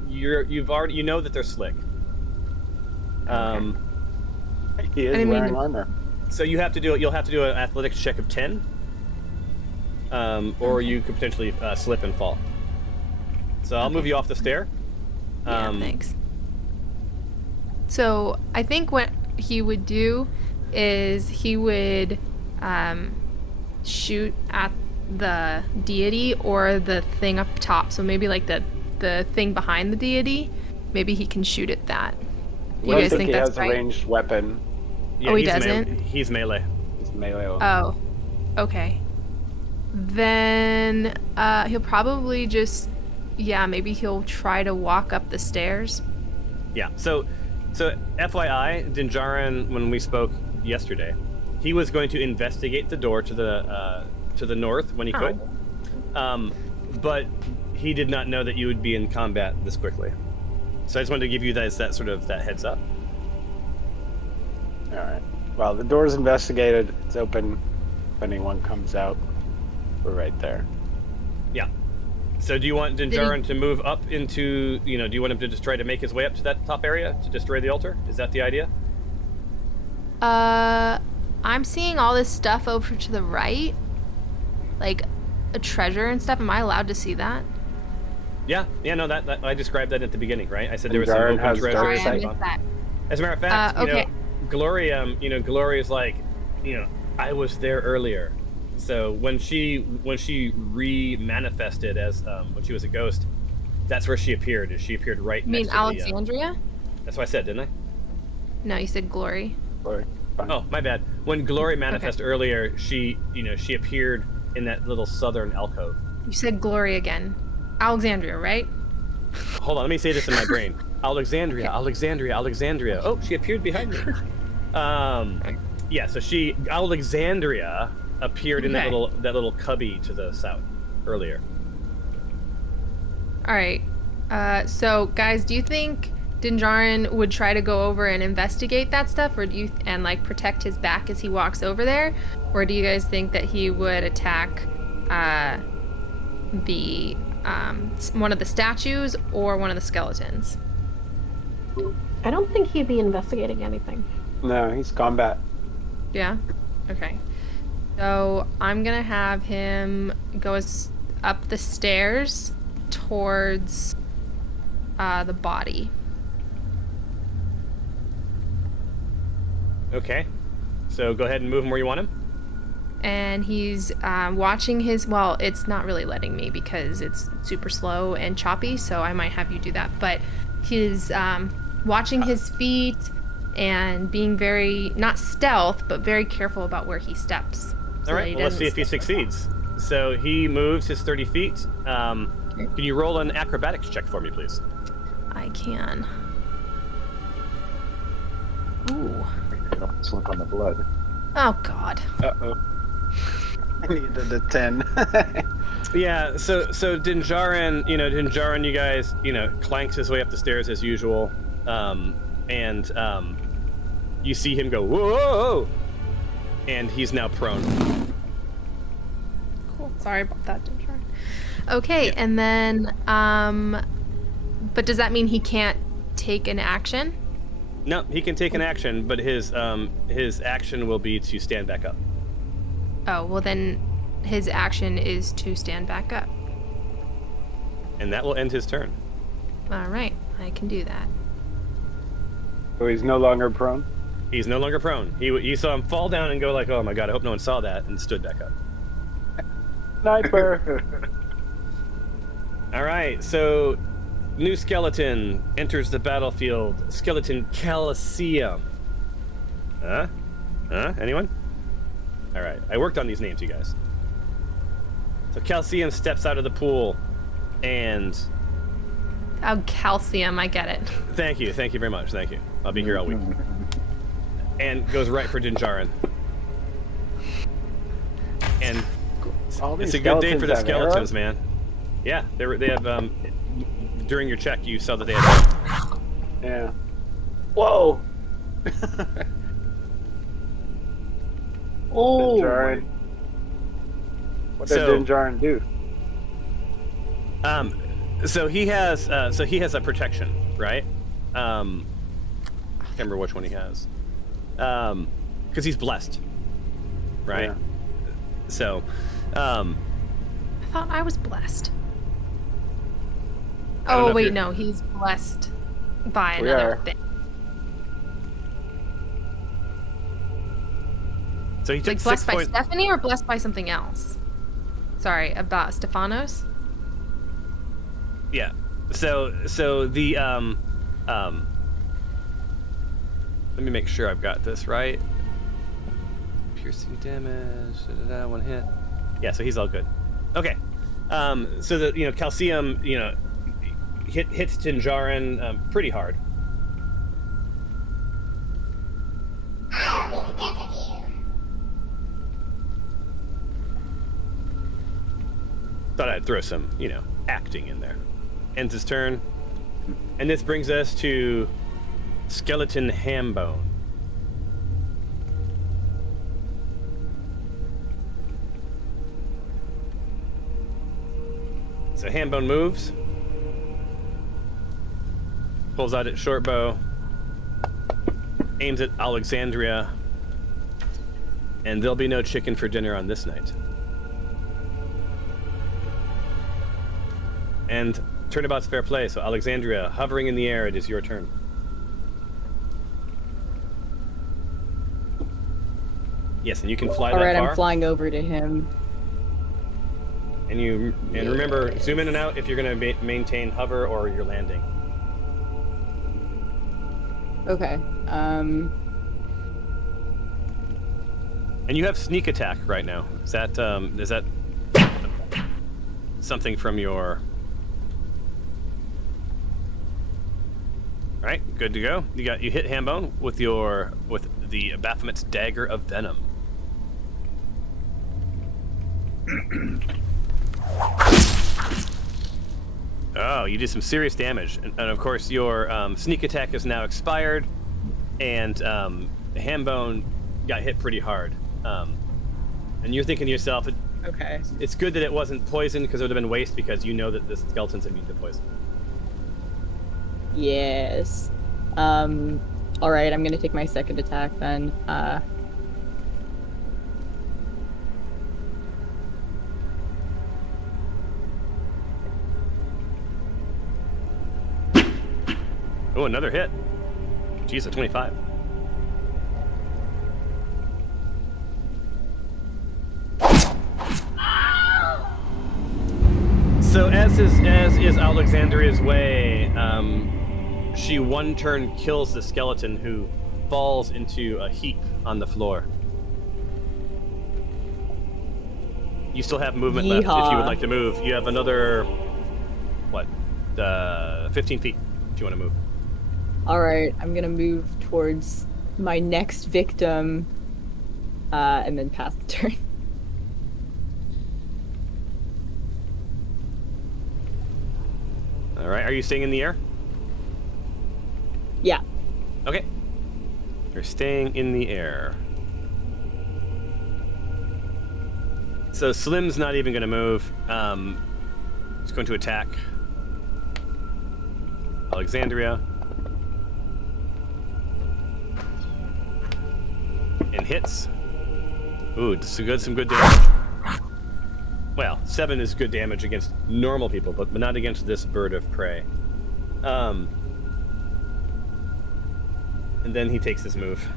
You know that they're slick. He is didn't mean wearing to- armor. So you'll have to do an athletics check of 10, or you could potentially slip and fall. So I'll move you off the stair. Yeah, thanks. So I think what he would do is he would shoot at the deity or the thing up top. So maybe like the thing behind the deity. Maybe he can shoot at that. Do you I guys think he that's has right? a ranged weapon. Yeah, Oh, he he's doesn't? He's melee. He's melee only. Oh, okay. Then he'll probably just, maybe he'll try to walk up the stairs. Yeah. So FYI, Dinjarin, when we spoke yesterday, he was going to investigate the door to the north when he could. But he did not know that you would be in combat this quickly. So I just wanted to give you guys that heads up. All right. Well, the door's investigated. It's open. If anyone comes out, we're right there. Yeah. So do you want Dinjarin to move up into, do you want him to just try to make his way up to that top area to destroy the altar? Is that the idea? I'm seeing all this stuff over to the right, like a treasure and stuff. Am I allowed to see that? Yeah. No, that I described that at the beginning, right? I said there was some Dinjarin open has treasure. dark I sight. missed that. As a matter of fact, okay. Glory, Glory is like, I was there earlier. So when she re-manifested as when she was a ghost, that's where she appeared. She appeared right You next mean to Alexandria? that's what I said, didn't I? No, you said Glory. Glory. Fine. Oh, my bad. When Glory manifested earlier, she appeared in that little southern alcove. You said Glory again. Alexandria, right? Hold on, let me say this in my brain. Alexandria. Oh, she appeared behind me. Yeah, so Alexandria appeared in that little cubby to the south earlier. All right. So guys, do you think Dinjarin would try to go over and investigate that stuff, or and protect his back as he walks over there, or do you guys think that he would attack the one of the statues or one of the skeletons? I don't think he'd be investigating anything. No, he's combat. Yeah? Okay. So I'm gonna have him go up the stairs towards the body. Okay. So go ahead and move him where you want him. And he's watching it's not really letting me because it's super slow and choppy, so I might have you do that. But he's watching his feet and being very, not stealth, but very careful about where he steps. All right, well, let's see if he succeeds. So he moves his 30 feet. Can you roll an acrobatics check for me, please? I can. Ooh. Don't slip on the blood. Oh, God. Uh-oh. I needed a 10. Yeah, so Dinjarin, you guys, clanks his way up the stairs as usual. And you see him go, whoa! And he's now prone. Cool. Sorry about that, Dinjarin. Okay, yeah. And then, but does that mean he can't take an action? No, he can take an action, but his action will be to stand back up. Oh, well then, his action is to stand back up. And that will end his turn. All right, I can do that. So he's no longer prone? He's no longer prone. You saw him fall down and go like, oh my god, I hope no one saw that, and stood back up. Sniper! All right, so new skeleton enters the battlefield. Skeleton Coliseum. Huh? Anyone? All right, I worked on these names, you guys. So Coliseum steps out of the pool, and Oh, calcium, I get it. thank you very much, thank you. I'll be here all week. And goes right for Dinjarin. And All these it's a good day for the have skeletons, arrows? man. Yeah, they have. During your check, you saw that they had. Yeah. Whoa! Oh, Dinjarin. What did So- Dinjarin do? So he has a protection, right? I can't remember which one he has. Because he's blessed, right? Yeah. So, I thought I was blessed. I don't know Oh, if wait, you're- no, he's blessed by We another are. thing. so he took Like 6 blessed by points. Stephanie or blessed by something else? Sorry, about Stephanos? Yeah. So the let me make sure I've got this right. Piercing damage, one hit. Yeah, so he's all good. Okay. So the Calcium, hits Dinjarin pretty hard. Thought I'd throw some, acting in there. Ends his turn. And this brings us to Skeleton Hambone. So Hambone moves. Pulls out its short bow. Aims at Alexandria. And there'll be no chicken for dinner on this night. And turnabout's fair play, so Alexandria, hovering in the air, it is your turn. Yes, and you can fly All that right, far. I'm flying over to him. And remember, zoom in and out if you're going to maintain hover or you're landing. Okay. And you have sneak attack right now. Is that something from your? All right, good to go. You hit Hambone with the Baphomet's Dagger of Venom. Oh, you did some serious damage, and of course your sneak attack is now expired, and Hambone got hit pretty hard. And you're thinking to yourself, Okay. it's good that it wasn't poison because it would have been waste because you know that the skeletons immune to poison. Yes. All right, I'm gonna take my second attack then. Oh, another hit. Jeez, a 25. So as is Alexandria's way, she one turn kills the skeleton who falls into a heap on the floor. You still have movement left if you would Yeehaw. like to move. You have another, 15 feet if you want to move. All right, I'm gonna move towards my next victim, and then pass the turn. All right, are you staying in the air? Yeah. Okay. You're staying in the air. So Slim's not even going to move. He's going to attack Alexandria. And hits. Ooh, some good damage. Well, 7 is good damage against normal people, but not against this bird of prey. And then he takes his move.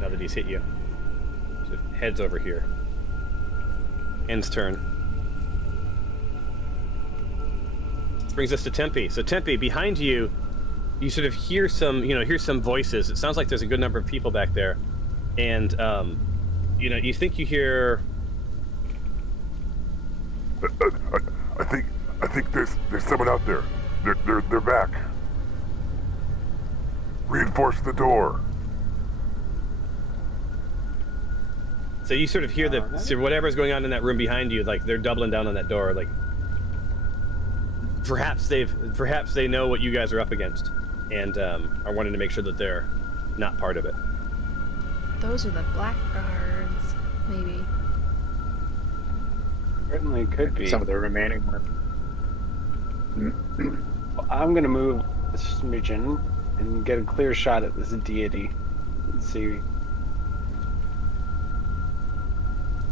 Now that he's hit you. So heads over here. End's turn. This brings us to Tempe. So Tempe, behind you, you sort of hear some voices. It sounds like there's a good number of people back there. And, you think you hear... I think there's someone out there. They're back. Reinforce the door. So you sort of hear so whatever's going on in that room behind you, like they're doubling down on that door, like perhaps they know what you guys are up against, and are wanting to make sure that they're not part of it. Those are the blackguards, maybe. Certainly could be. Some of the remaining ones. Well, I'm gonna move a smidgen and get a clear shot at this deity. Let's see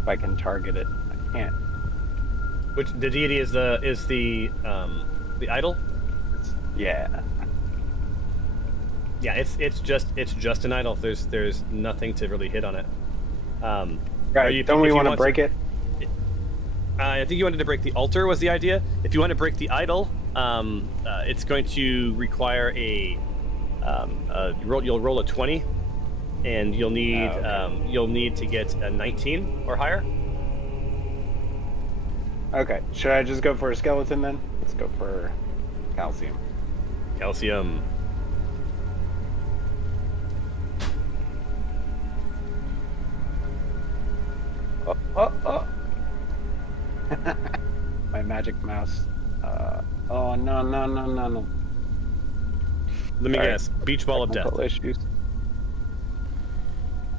if I can target it. I can't. Which the deity is the idol? Yeah. Yeah, it's just an idol. There's nothing to really hit on it. Right. Don't we want to break it? I think you wanted to break the altar was the idea. If you want to break the idol, it's going to require you'll roll a 20, and you'll need to get a 19 or higher. Okay. Should I just go for a skeleton then? Let's go for calcium. Calcium. Oh. My magic mouse. Oh, no. Let me guess. Beach ball of death. Technical issues.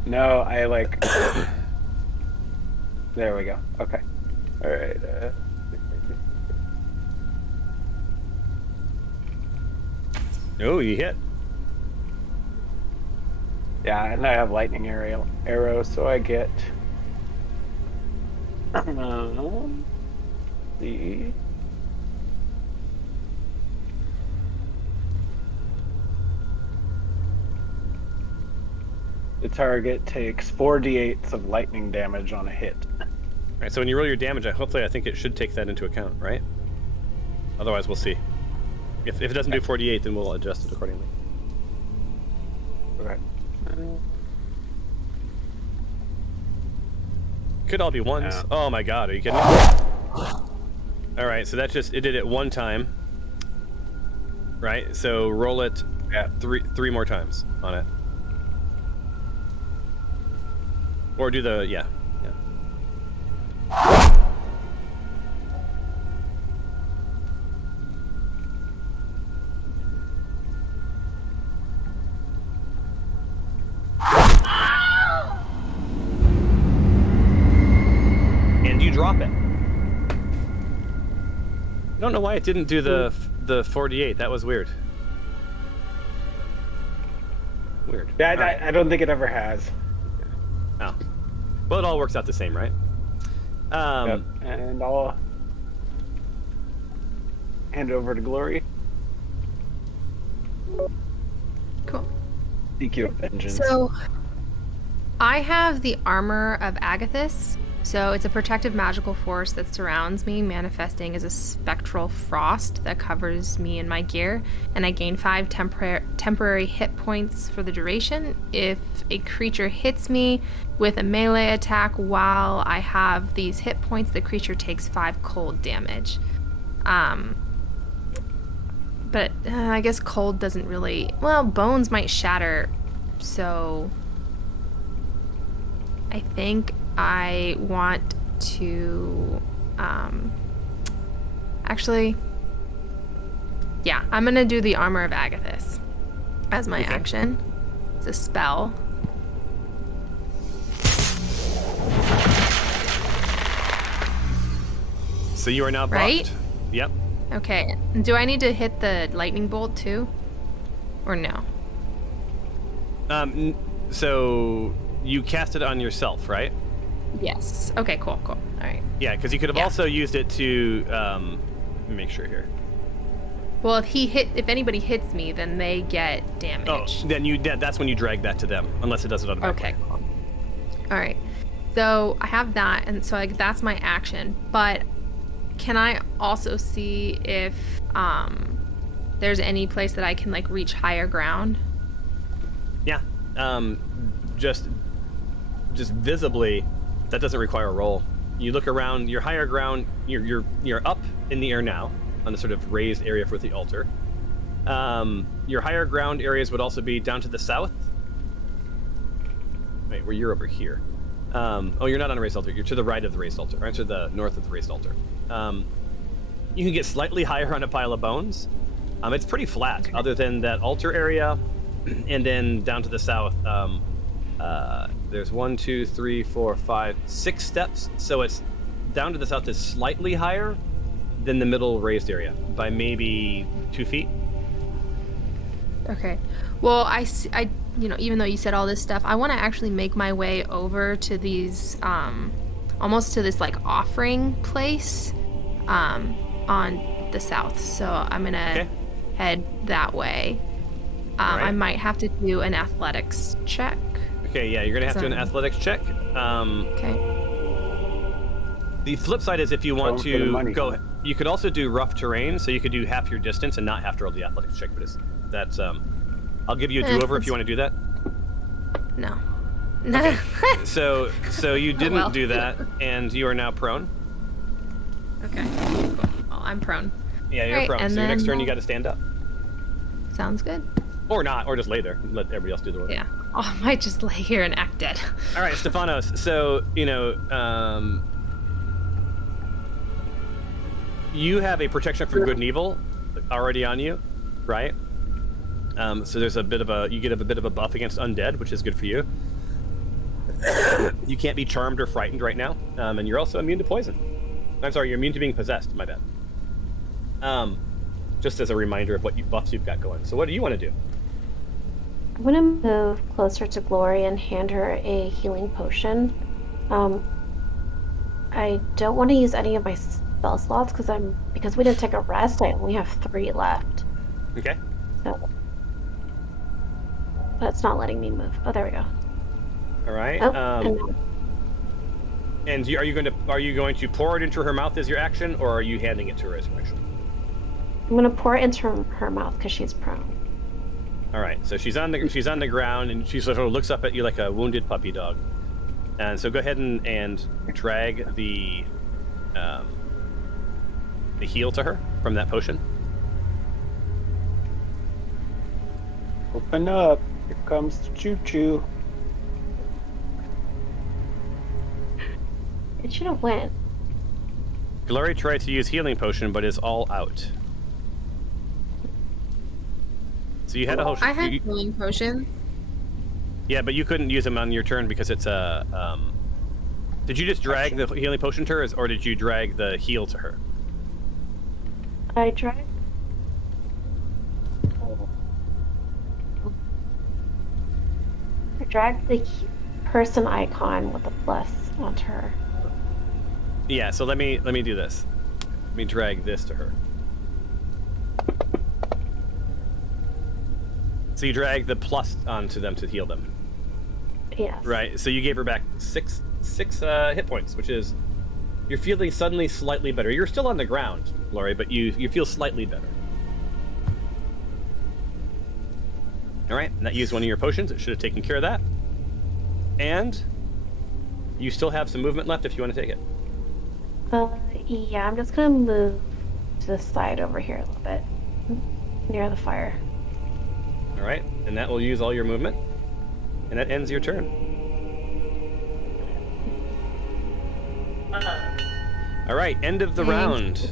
No, I like... There we go. Okay. Alright. Oh, you hit. Yeah, and I have lightning arrow, so I get... the... The target takes 4d8 of lightning damage on a hit. Alright, so when you roll your damage, hopefully I think it should take that into account, right? Otherwise, we'll see. If it doesn't do 48, then we'll adjust it accordingly. Okay. Could all be ones. Yeah. Oh my god, are you kidding me? Alright, so it did it one time. Right? So roll it three more times on it. Or do the, yeah. And you drop it. I don't know why it didn't do the 48. That was weird. Weird. Yeah, Right. I don't think it ever has. Oh. Well, it all works out the same, right? Yep. And I'll hand it over to Glory. Cool. DQ of Vengeance. So, I have the Armor of Agathis. So it's a protective magical force that surrounds me, manifesting as a spectral frost that covers me and my gear, and I gain 5 temporary hit points for the duration. If a creature hits me with a melee attack while I have these hit points, the creature takes 5 cold damage. But I guess cold doesn't really... Well, bones might shatter, so... I think I want to, actually, yeah, I'm gonna do the Armor of Agathis as my action. It's a spell. So you are now buffed. Right? Yep. Okay, do I need to hit the lightning bolt too? Or no? So you cast it on yourself, right? Yes. Okay, cool. All right. Yeah, because you could have also used it to let me make sure here. Well, if anybody hits me, then they get damage. Oh, then that's when you drag that to them, unless it does it automatically. Okay, cool. All right. So I have that, and so like that's my action. But can I also see if there's any place that I can like reach higher ground? Yeah. Just visibly, that doesn't require a roll. You look around, your higher ground, you're up in the air now on the sort of raised area for the altar. Your higher ground areas would also be down to the south. Wait, where you're over here. Oh, you're not on a raised altar. You're to the right of the raised altar, or to the north of the raised altar. You can get slightly higher on a pile of bones. It's pretty flat, other than that altar area, and then down to the south. There's 1, 2, 3, 4, 5, 6 steps. So it's down to the south is slightly higher than the middle raised area by maybe 2 feet. Okay. Well, I even though you said all this stuff, I want to actually make my way over to these, almost to this like offering place, on the south. So I'm gonna head that way. Right. I might have to do an athletics check. Okay, yeah, you're gonna have to do an athletics check. Okay. The flip side is if you want Going for the to money. go, you could also do rough terrain, so you could do half your distance and not have to roll the athletics check. But that's I'll give you a do-over if you want to do that. No. Okay. so you didn't well. do that, and you are now prone. Okay. Cool. Well, I'm prone. Yeah, you're Right, prone. and So your next then, turn, you got to stand up, Sounds good. or not, or just lay there. And let everybody else do the work. Yeah. Oh, I might just lay here and act dead. All right, Stefanos. So you have a protection from good and evil already on you, right? So there's you get a bit of a buff against undead, which is good for you. You can't be charmed or frightened right now, and you're also immune to poison. I'm sorry, you're immune to being possessed. My bad. Just as a reminder of what buffs you've got going. So what do you want to do? I'm gonna move closer to Glory and hand her a healing potion. I don't want to use any of my spell slots because we didn't take a rest. I only have 3 left. Okay. So, but it's not letting me move. Oh, there we go. All right. Oh, and are you going to pour it into her mouth as your action, or are you handing it to her as your action? I'm gonna pour it into her mouth because she's prone. All right. So she's on the ground, and she sort of looks up at you like a wounded puppy dog. And so go ahead and drag the heal to her from that potion. Open up. Here comes the choo-choo. It should have went. Glory tried to use healing potion, but is all out. So you had a whole. I had healing potion. Yeah, but you couldn't use them on your turn because it's a. Did you just drag the healing potion to her, or did you drag the heal to her? I tried. I dragged the person icon with the plus onto her. Yeah. So let me do this. Let me drag this to her. So you drag the plus onto them to heal them. Yes. Right. So you gave her back six hit points, which is you're feeling suddenly slightly better. You're still on the ground, Glory, but you feel slightly better. All right. And that used one of your potions. It should have taken care of that. And you still have some movement left if you want to take it. Yeah, I'm just gonna move to the side over here a little bit, near the fire. All right. And that will use all your movement. And that ends your turn. All right, end of the round.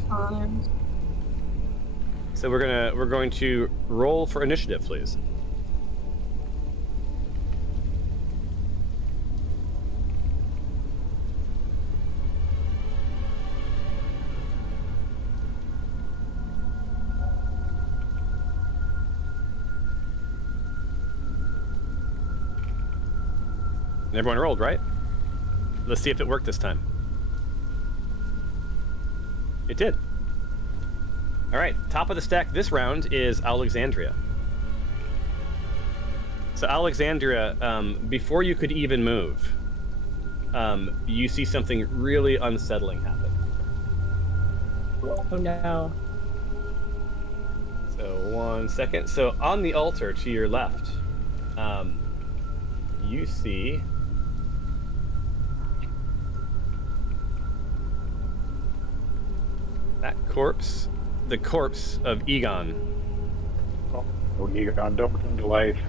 So we're going to roll for initiative, please. And everyone rolled, right? Let's see if it worked this time. It did. All right, top of the stack this round is Alexandria. So Alexandria, before you could even move, you see something really unsettling happen. Oh no. So 1 second. So on the altar to your left, you see that corpse, the corpse of Egon, Oh, Egon, don't come to life.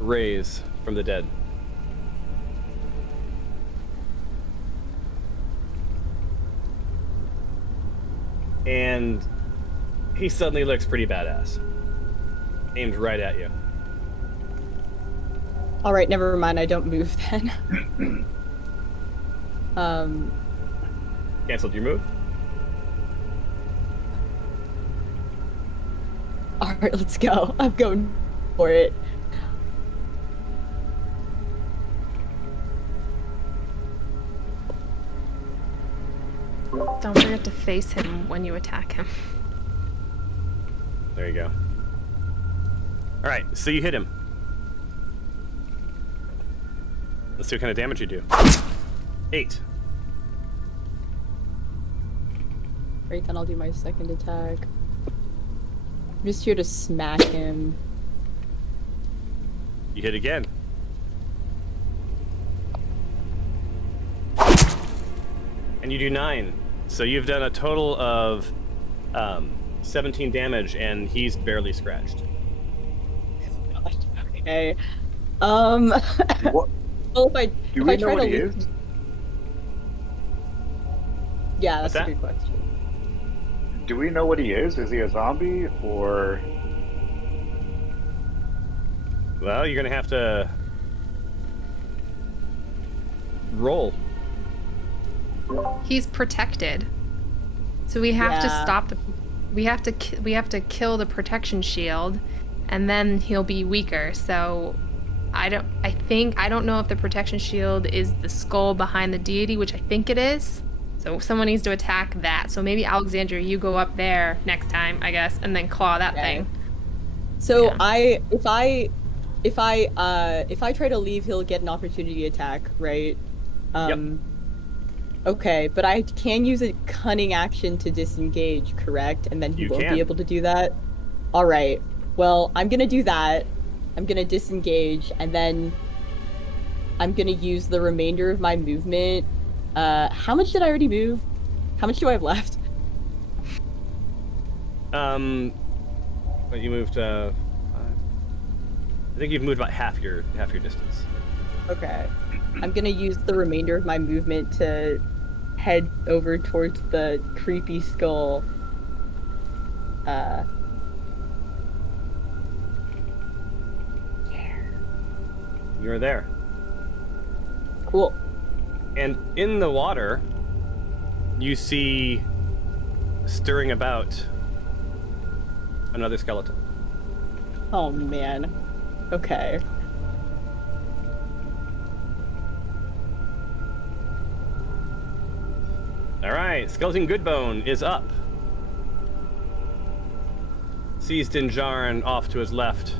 raise from the dead. And he suddenly looks pretty badass. Aimed right at you. All right, never mind. I don't move then. Canceled your move? All right, let's go. I'm going for it. Don't forget to face him when you attack him. There you go. All right, so you hit him. Let's see what kind of damage you do. 8. Right, then I'll do my second attack. I'm just here to smack him. You hit again. And you do 9. So you've done a total of 17 damage, and he's barely scratched. Okay. What? Well, if Do if we I know try what to he leave- is? Yeah, What's that's a that? good question. Do we know what he is? Is he a zombie or? Well, you're gonna have to roll. He's protected, so we have to Yeah. stop the. We have to kill the protection shield, and then he'll be weaker. So, I don't know if the protection shield is the skull behind the deity, which I think it is. So someone needs to attack that. So maybe Alexandria, you go up there next time, I guess, and then claw that Okay. thing. So Yeah. if I try to leave, he'll get an opportunity attack, right? Yep. Okay, but I can use a cunning action to disengage, correct? And then he You won't can. be able to do that. All right. Well, I'm gonna do that. I'm gonna disengage, and then I'm gonna use the remainder of my movement. How much did I already move? How much do I have left? But you moved. I think you've moved about half your distance. Okay. I'm gonna use the remainder of my movement to head over towards the creepy skull. You're there. Cool. And in the water, you see stirring about another skeleton. Oh man. Okay. All right, Skeleton Goodbone is up. Sees Dinjarin off to his left.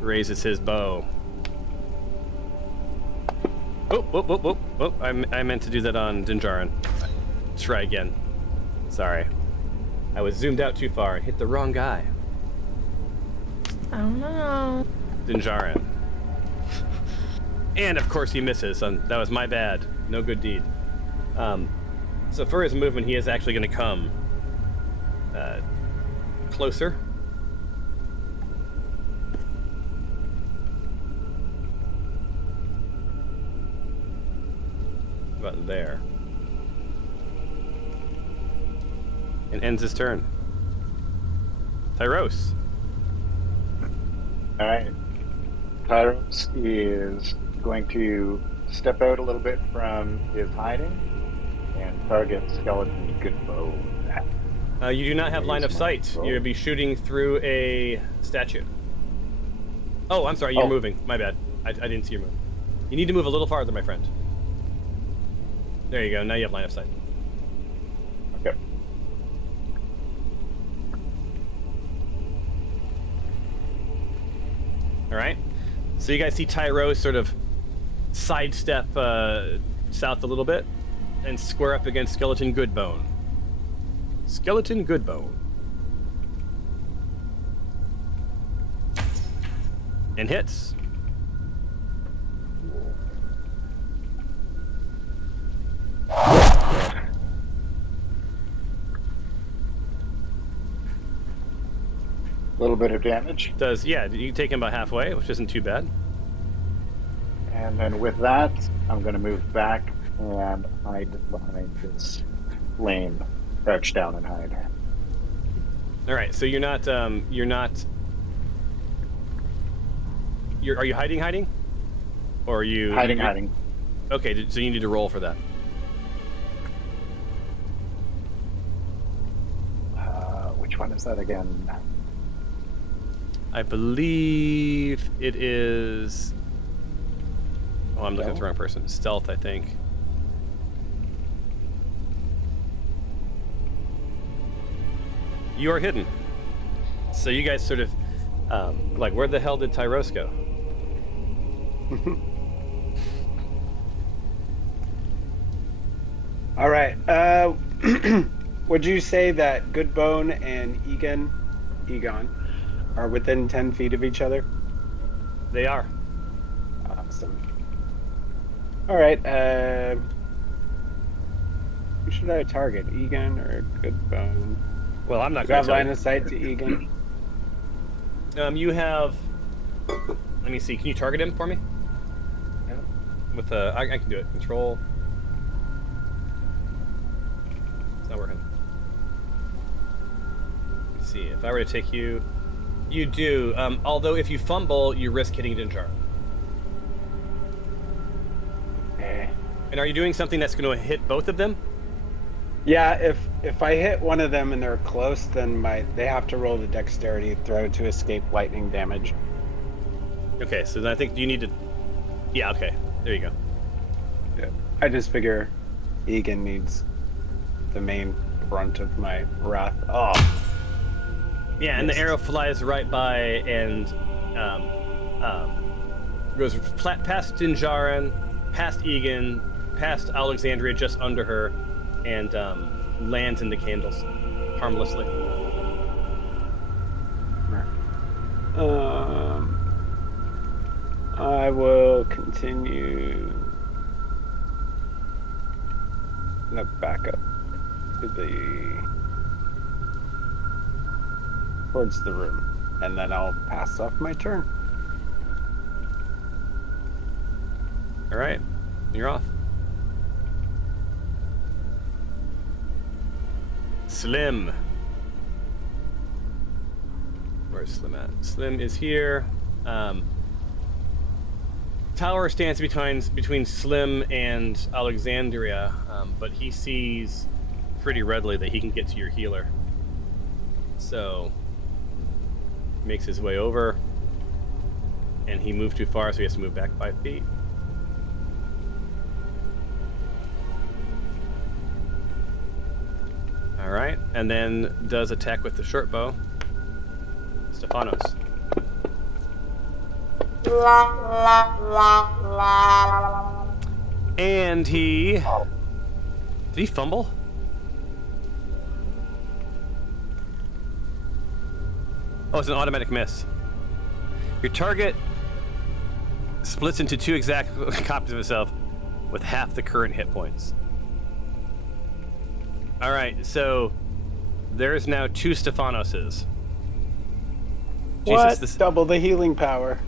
Raises his bow. Oh, I meant to do that on Dinjarin. Try again. Sorry. I was zoomed out too far and hit the wrong guy. I don't know. Dinjarin. And of course he misses. That was my bad. No good deed. So for his movement, he is actually going to come closer. About there. And ends his turn. Tyros. Alright. Tyros is going to step out a little bit from his hiding and target Skeleton Goodbone. You do not have line of sight. Roll. You'll be shooting through a statue. Oh, I'm sorry. You're Oh. moving. My bad. I didn't see your move. You need to move a little farther, my friend. There you go. Now you have line of sight. All right. So you guys see Tyro sort of sidestep south a little bit and square up against Skeleton Goodbone. Skeleton Goodbone. And hits. A little bit of damage. Does, yeah, you take him about halfway, which isn't too bad. And then with that, I'm going to move back and hide behind this lane. Crouch down and hide. All right, so you're not, are you hiding? Or are you... Hiding. Okay, so you need to roll for that. Which one is that again? I believe it is... Oh, I'm looking at the wrong person. Stealth, I think. You are hidden. So you guys sort of, like, where the hell did Tyros go? All right. Would you say that Goodbone and Egon, are within 10 feet of each other? They are. Awesome. All right. Who should I target, Egon or Goodbone? Well, I'm not Do you going have to line of sight to Egon? You have... Let me see. Can you target him for me? Yeah. With I can do it. Control. It's not working. Let's see. If I were to take you... You do. Although if you fumble, you risk hitting Dinjar. Okay. And are you doing something that's going to hit both of them? Yeah, if I hit one of them and they're close, then they have to roll the dexterity throw to escape lightning damage. Okay, so then I think you need to... Yeah, okay. There you go. Yeah. I just figure Egan needs the main brunt of my wrath. Oh. Yeah, and the arrow flies right by and goes past Dinjarin, past Egan, past Alexandria just under her, and lands in the candles harmlessly. I will continue the backup to towards the room, and then I'll pass off my turn. All right, you're off. Slim. Where's Slim at? Slim is here. Tower stands between Slim and Alexandria, but he sees pretty readily that he can get to your healer. So, makes his way over, and he moved too far, so he has to move back 5 feet. All right, and then does attack with the short bow. Stefanos. And he... Did he fumble? Oh, it's an automatic miss. Your target splits into 2 exact copies of itself with half the current hit points. All right, so there's now 2 Stefanoses. What? Jesus, Double the healing power.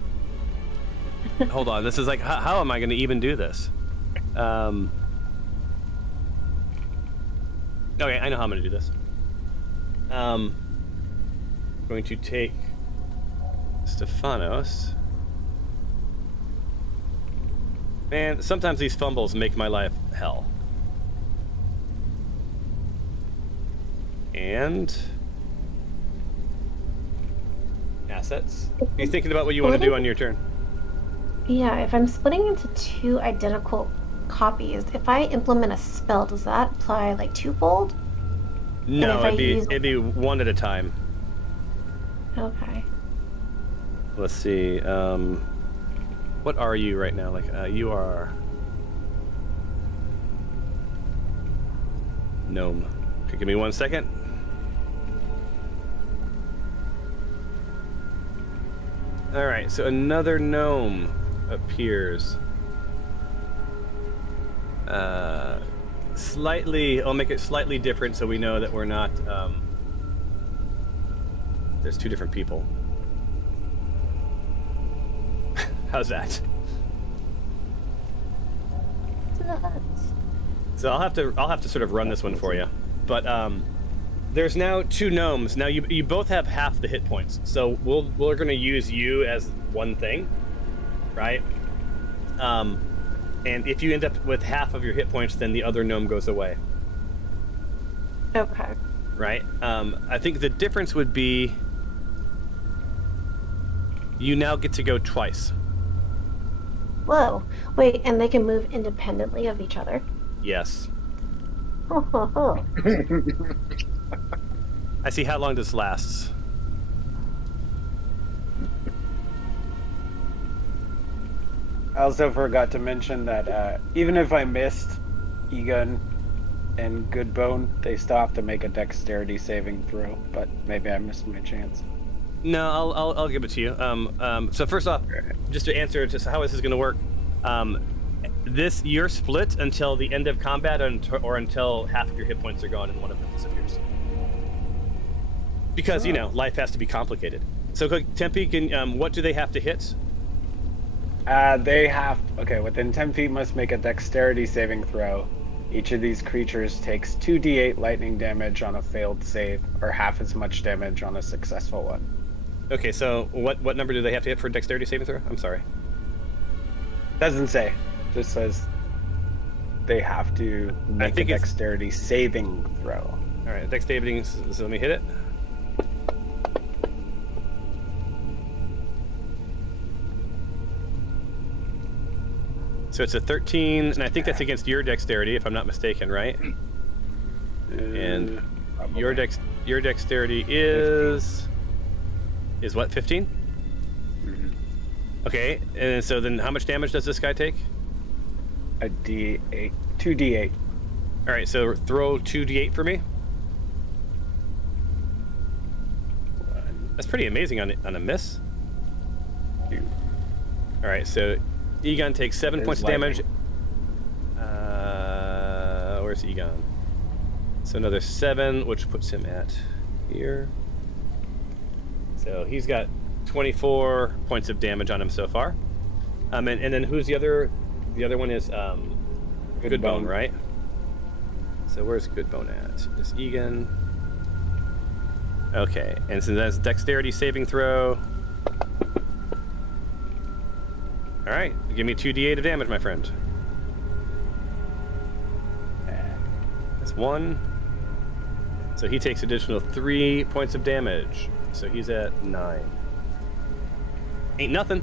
Hold on, this is like, how am I going to even do this? Okay, I know how I'm going to do this. Going to take Stefanos. Man, sometimes these fumbles make my life hell. And assets. Are you thinking about what you want to do on your turn? Yeah, if I'm splitting into 2 identical copies, if I implement a spell, does that apply like twofold? No, it'd be 1 at a time. Okay. Let's see. What are you right now? Like, you are gnome. Okay, give me 1 second. All right, so another gnome appears. Slightly. I'll make it slightly different so we know that we're not. There's two different people. How's that? So I'll have to sort of run this one for you, but there's now two gnomes. Now you both have half the hit points, so we're gonna use you as one thing, right? And if you end up with half of your hit points, then the other gnome goes away. Okay. Right. I think the difference would be you now get to go twice. Whoa. Wait, and they can move independently of each other? Yes. Ho, ho, ho. I see. How long this lasts? I also forgot to mention that even if I missed Egon and Goodbone, they still have to make a dexterity saving throw, but maybe I missed my chance. No, I'll give it to you. So first off, just to answer just how this is going to work, you're split until the end of combat or until half of your hit points are gone and one of them disappears. Because life has to be complicated. So Tempe, what do they have to hit? Within 10 feet must make a dexterity saving throw. Each of these creatures takes 2d8 lightning damage on a failed save, or half as much damage on a successful one. Okay, so what number do they have to hit for a dexterity saving throw? I'm sorry. Doesn't say. Just says they have to make a dexterity saving throw. All right, dexterity, so let me hit it. So it's a 13, and I think that's against your dexterity, if I'm not mistaken, right? And your dexterity is what, 15? Mm-hmm. Okay, and so then how much damage does this guy take? A d8, 2d8. All right, so throw 2d8 for me. That's pretty amazing on a miss. 2. All right, so Egon takes 7 points of damage. Where's Egon? So another 7, which puts him at here. So he's got 24 points of damage on him so far. And then who's the other? The other one is Goodbone, right? So where's Goodbone at? Is Egon? Okay, and so that's dexterity saving throw. All right, give me 2d8 of damage, my friend. That's 1. So he takes additional 3 points of damage. So he's at 9. Ain't nothing.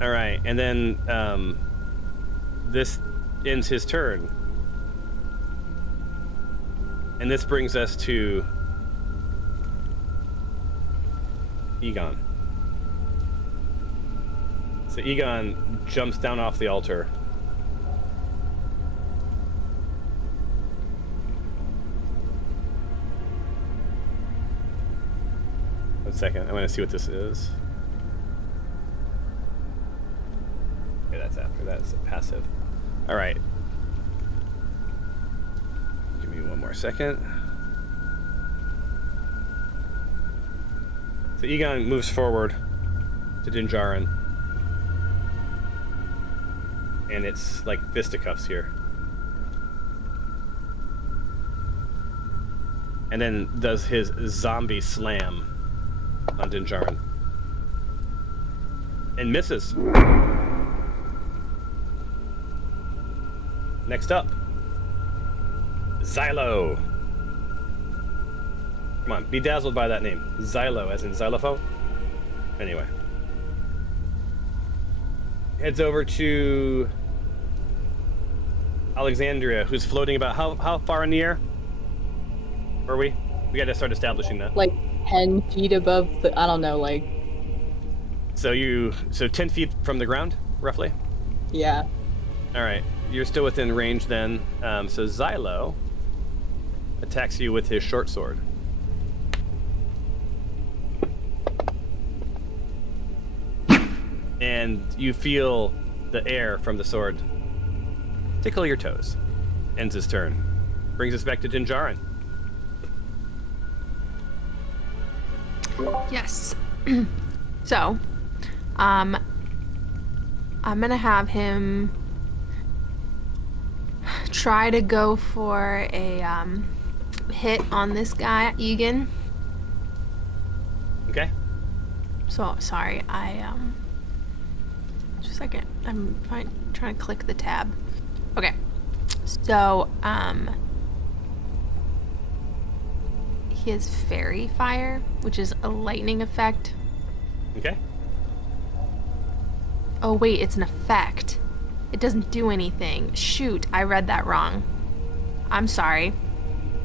All right, and then this ends his turn. And this brings us to Egon. So Egon jumps down off the altar. One second, I'm gonna see what this is. Okay, that's after that. It's a passive. All right. Give me one more second. So Egon moves forward to Dinjarin. And it's like fisticuffs here. And then does his zombie slam on Dinjarin. And misses. Next up, Xylo. Come on, be dazzled by that name. Xylo, as in xylophone. Anyway. Heads over to Alexandria, who's floating about how far in the air? Were we? We got to start establishing that. Like 10 feet above the, I don't know, like, So 10 feet from the ground, roughly? yeah. All right. You're still within range then. So Xylo attacks you with his short sword. And you feel the air from the sword tickle your toes. Ends his turn. Brings us back to Dinjarin. Yes. So, I'm gonna have him try to go for a hit on this guy, Egan. Okay. So sorry, just a second. I'm trying to click the tab. Okay. So, he has fairy fire, which is a lightning effect. Okay. Oh wait, it's an effect. It doesn't do anything. Shoot, I read that wrong. I'm sorry.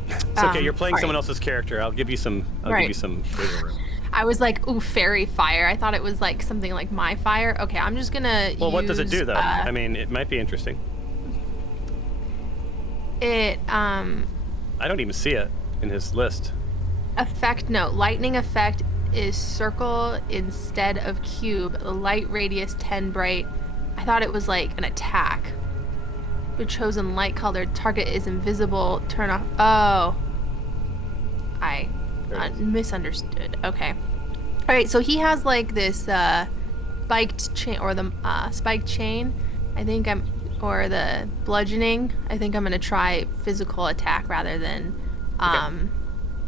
It's okay. You're playing sorry. someone else's character. I'll give you some. I'll give you some wiggle room. I was like, ooh, fairy fire. I thought it was like something like my fire. Okay, I'm just gonna. Well, what does it use, do though? I mean, it might be interesting. It I don't even see it in his list. effect. No, lightning effect is circle instead of cube. Light radius 10 bright. I thought it was like an attack. Your chosen light colored target is invisible. Turn off. Oh, I misunderstood. Okay. All right. So he has like this spiked chain, or the spiked chain. I think or the bludgeoning. I think I'm gonna try physical attack rather than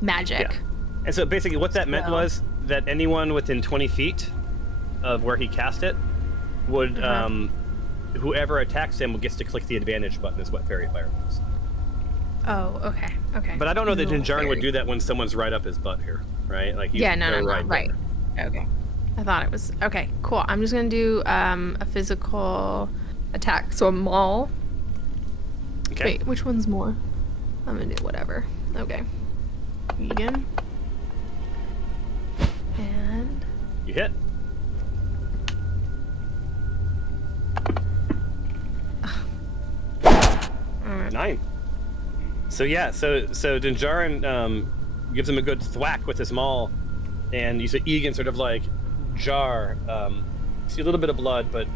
magic. Yeah. And so basically, what that meant was that anyone within 20 feet of where he cast it would, whoever attacks him gets to click the advantage button. Is what fairy fire was. Oh, okay, okay. But I don't know that Dinjarin would do that when someone's right up his butt here, right? Like no, right. Okay. I thought it was okay. Cool. I'm just gonna do a physical attack. So a maul. Okay. Wait, which one's more? I'm gonna do whatever. Okay. Vegan. And You hit. Alright. 9. So yeah, so Dinjarin gives him a good thwack with his maul, and you see Egan sort of like jar. See a little bit of blood, but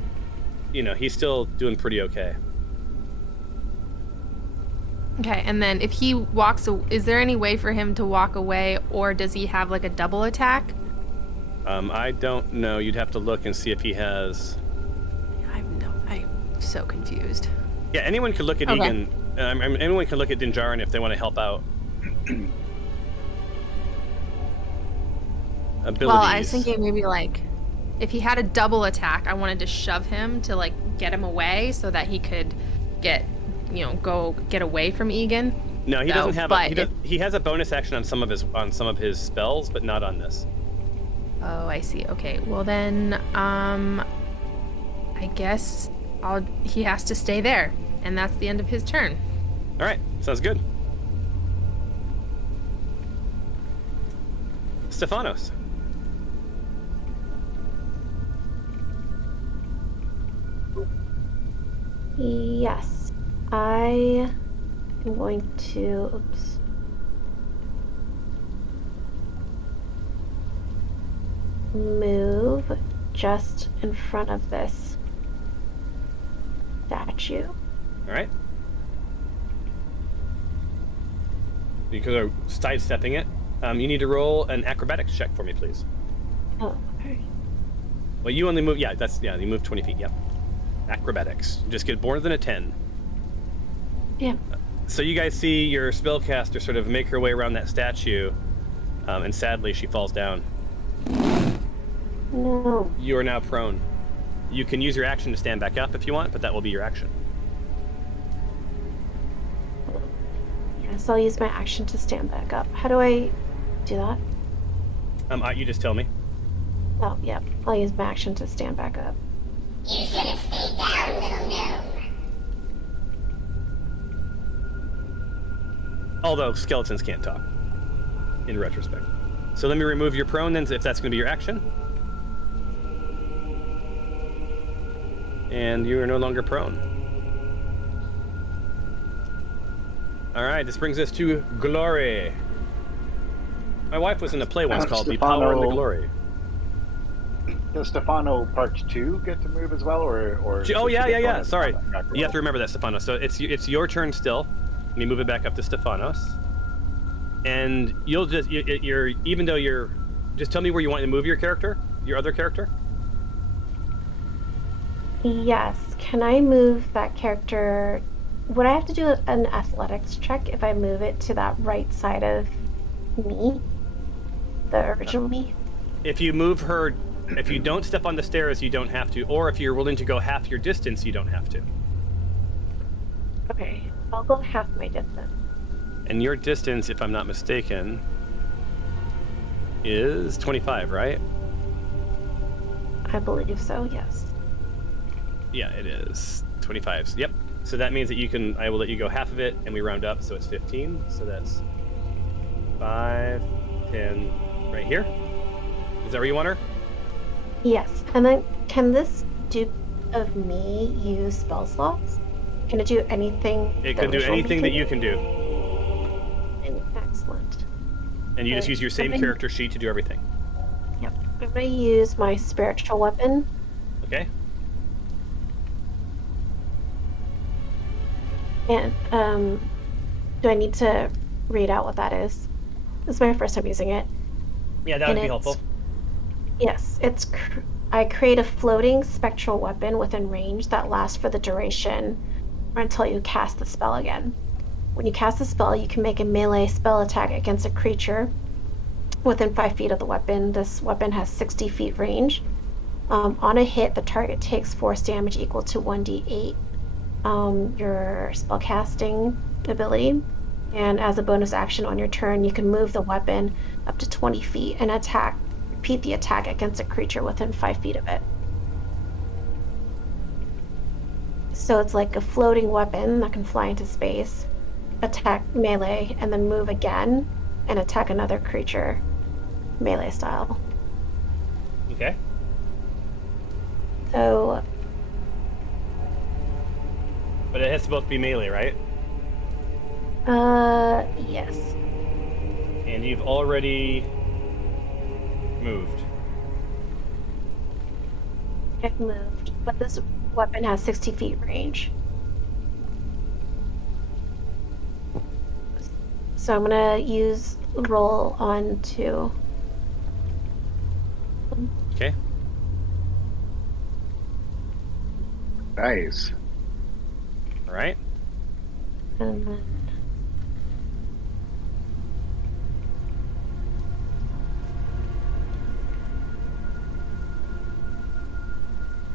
you know he's still doing pretty okay. Okay, and then if he walks, is there any way for him to walk away, or does he have like a double attack? I don't know. You'd have to look and see if he has. I'm so confused. Yeah, anyone could look at Egan. Anyone can look at Dinjarin if they want to help out. Abilities. Well, I was thinking maybe like if he had a double attack, I wanted to shove him to like get him away so that he could get away from Egan. No, he doesn't have. He has a bonus action on some of his spells, but not on this. Oh, I see. Okay. Well then, I guess he has to stay there, and that's the end of his turn. All right, sounds good. Stefanos. Yes. I am going to. Move just in front of this statue. All right. Because you're sidestepping it, you need to roll an acrobatics check for me, please. Oh, okay. Well, you only move. You move 20 feet. Yep. Acrobatics. Just get more than a 10. Yeah. So you guys see your spellcaster sort of make her way around that statue, and sadly she falls down. No. You are now prone. You can use your action to stand back up if you want, but that will be your action. Yes, I'll use my action to stand back up. How do I do that? You just tell me. Oh, yeah. I'll use my action to stand back up. You should have stayed down, little gnome. Although skeletons can't talk, in retrospect. So let me remove your prone then, if that's going to be your action. And you are no longer prone. All right, this brings us to Glory. My wife was in a play once called The Power and the Glory. Does Stefano Part 2 get to move as well, or Oh yeah. Sorry, you have to remember that, Stefano. So it's your turn still. Let me move it back up to Stefanos. And you'll just even though you're just tell me where you want to move your character, your other character. Yes. Can I move that character? Would I have to do an athletics check if I move it to that right side of me, the original me? If you move her, if you don't step on the stairs, you don't have to. Or if you're willing to go half your distance, you don't have to. Okay, I'll go half my distance. And your distance, if I'm not mistaken, is 25, right? I believe so, yes. Yeah, it is 25. Yep. So that means that I will let you go half of it, and we round up, so it's 15. So that's 5, 10, right here. Is that where you want her? Yes, and then can this dupe of me use spell slots? Can it do anything? It can do anything that you can do. Excellent. And you just use your same character sheet to do everything. Yep. I'm going to use my spiritual weapon. Okay. And do I need to read out what that is? This is my first time using it. Yeah, that would be helpful. Yes, I create a floating spectral weapon within range that lasts for the duration or until you cast the spell again. When you cast the spell, you can make a melee spell attack against a creature within 5 feet of the weapon. This weapon has 60 feet range. On a hit, the target takes force damage equal to 1d8. Your spellcasting ability, and as a bonus action on your turn, you can move the weapon up to 20 feet and repeat the attack against a creature within 5 feet of it. So it's like a floating weapon that can fly into space, attack melee, and then move again and attack another creature melee style. Okay. So but it has to both be melee, right? Yes. And you've already moved. I've moved, but this weapon has 60 feet range. So I'm gonna use roll on 2. Okay. Nice. All right. And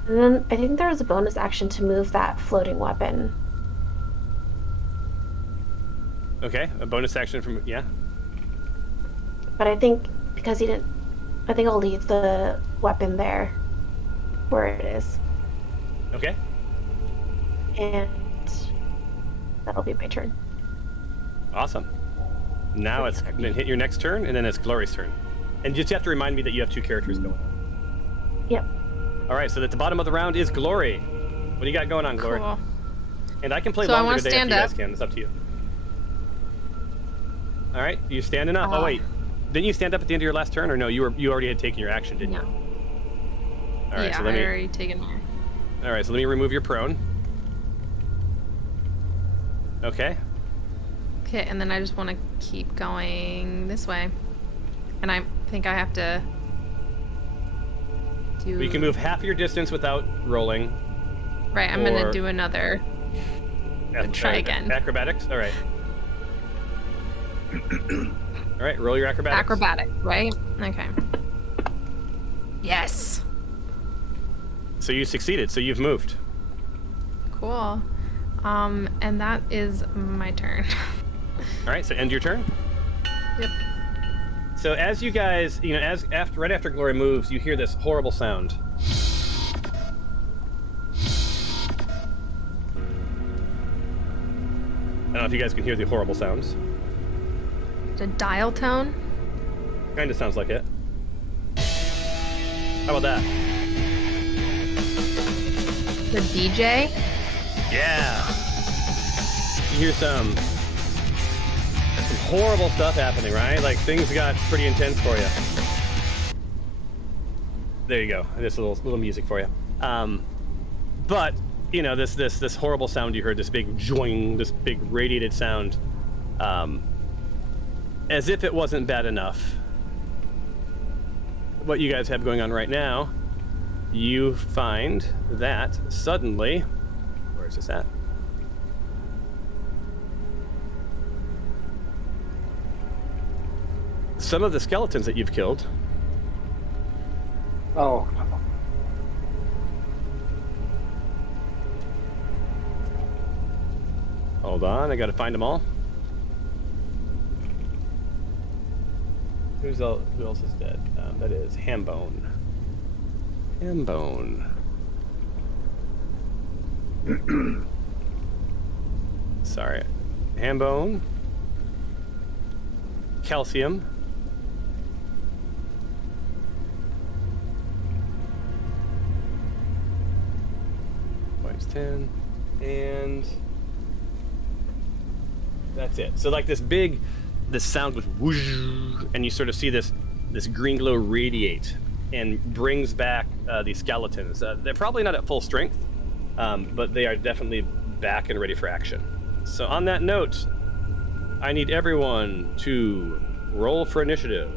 then I think there was a bonus action to move that floating weapon. Okay, a bonus action from But I think because he didn't, I think I'll leave the weapon there where it is. Okay. And that'll be my turn. Awesome. Now it's then hit your next turn, and then it's Glory's turn. And you just have to remind me that you have 2 characters going on. Yep. All right, so at the bottom of the round is Glory. What do you got going on, Glory? Cool. And I can play So I longer wanna today if stand you guys up. can. It's up to you. All right, you standing up. Oh wait, didn't you stand up at the end of your last turn, or no? You already had taken your action, didn't you? All right, Yeah, so let I me. already taken mine. All right, so let me remove your prone. Okay. Okay, and then I just want to keep going this way. And I think I have to do... Well, you can move half your distance without rolling. Right, I'm going to do another... try again. Acrobatics? All right. All right, roll your acrobatics. Acrobatic, right? Okay. Yes! So you succeeded, so you've moved. Cool. And that is my turn. All right, so end your turn. Yep. So as you guys, right after Glory moves, you hear this horrible sound. I don't know if you guys can hear the horrible sounds. The dial tone? Kind of sounds like it. How about that? The DJ? Yeah. You hear some horrible stuff happening, right? Like things got pretty intense for you. There you go. Just a little music for you. But you know this horrible sound you heard, this big joing, this big radiated sound. As if it wasn't bad enough, what you guys have going on right now, you find that suddenly, where's this at? Some of the skeletons that you've killed. Oh. Hold on, I gotta find them all. Who else is dead? That is Hambone. Hambone. Sorry. Hambone. Calcium. Points 10. And that's it. So like this sound goes whoosh, and you sort of see this green glow radiate and brings back these skeletons. They're probably not at full strength, but they are definitely back and ready for action. So on that note, I need everyone to roll for initiative.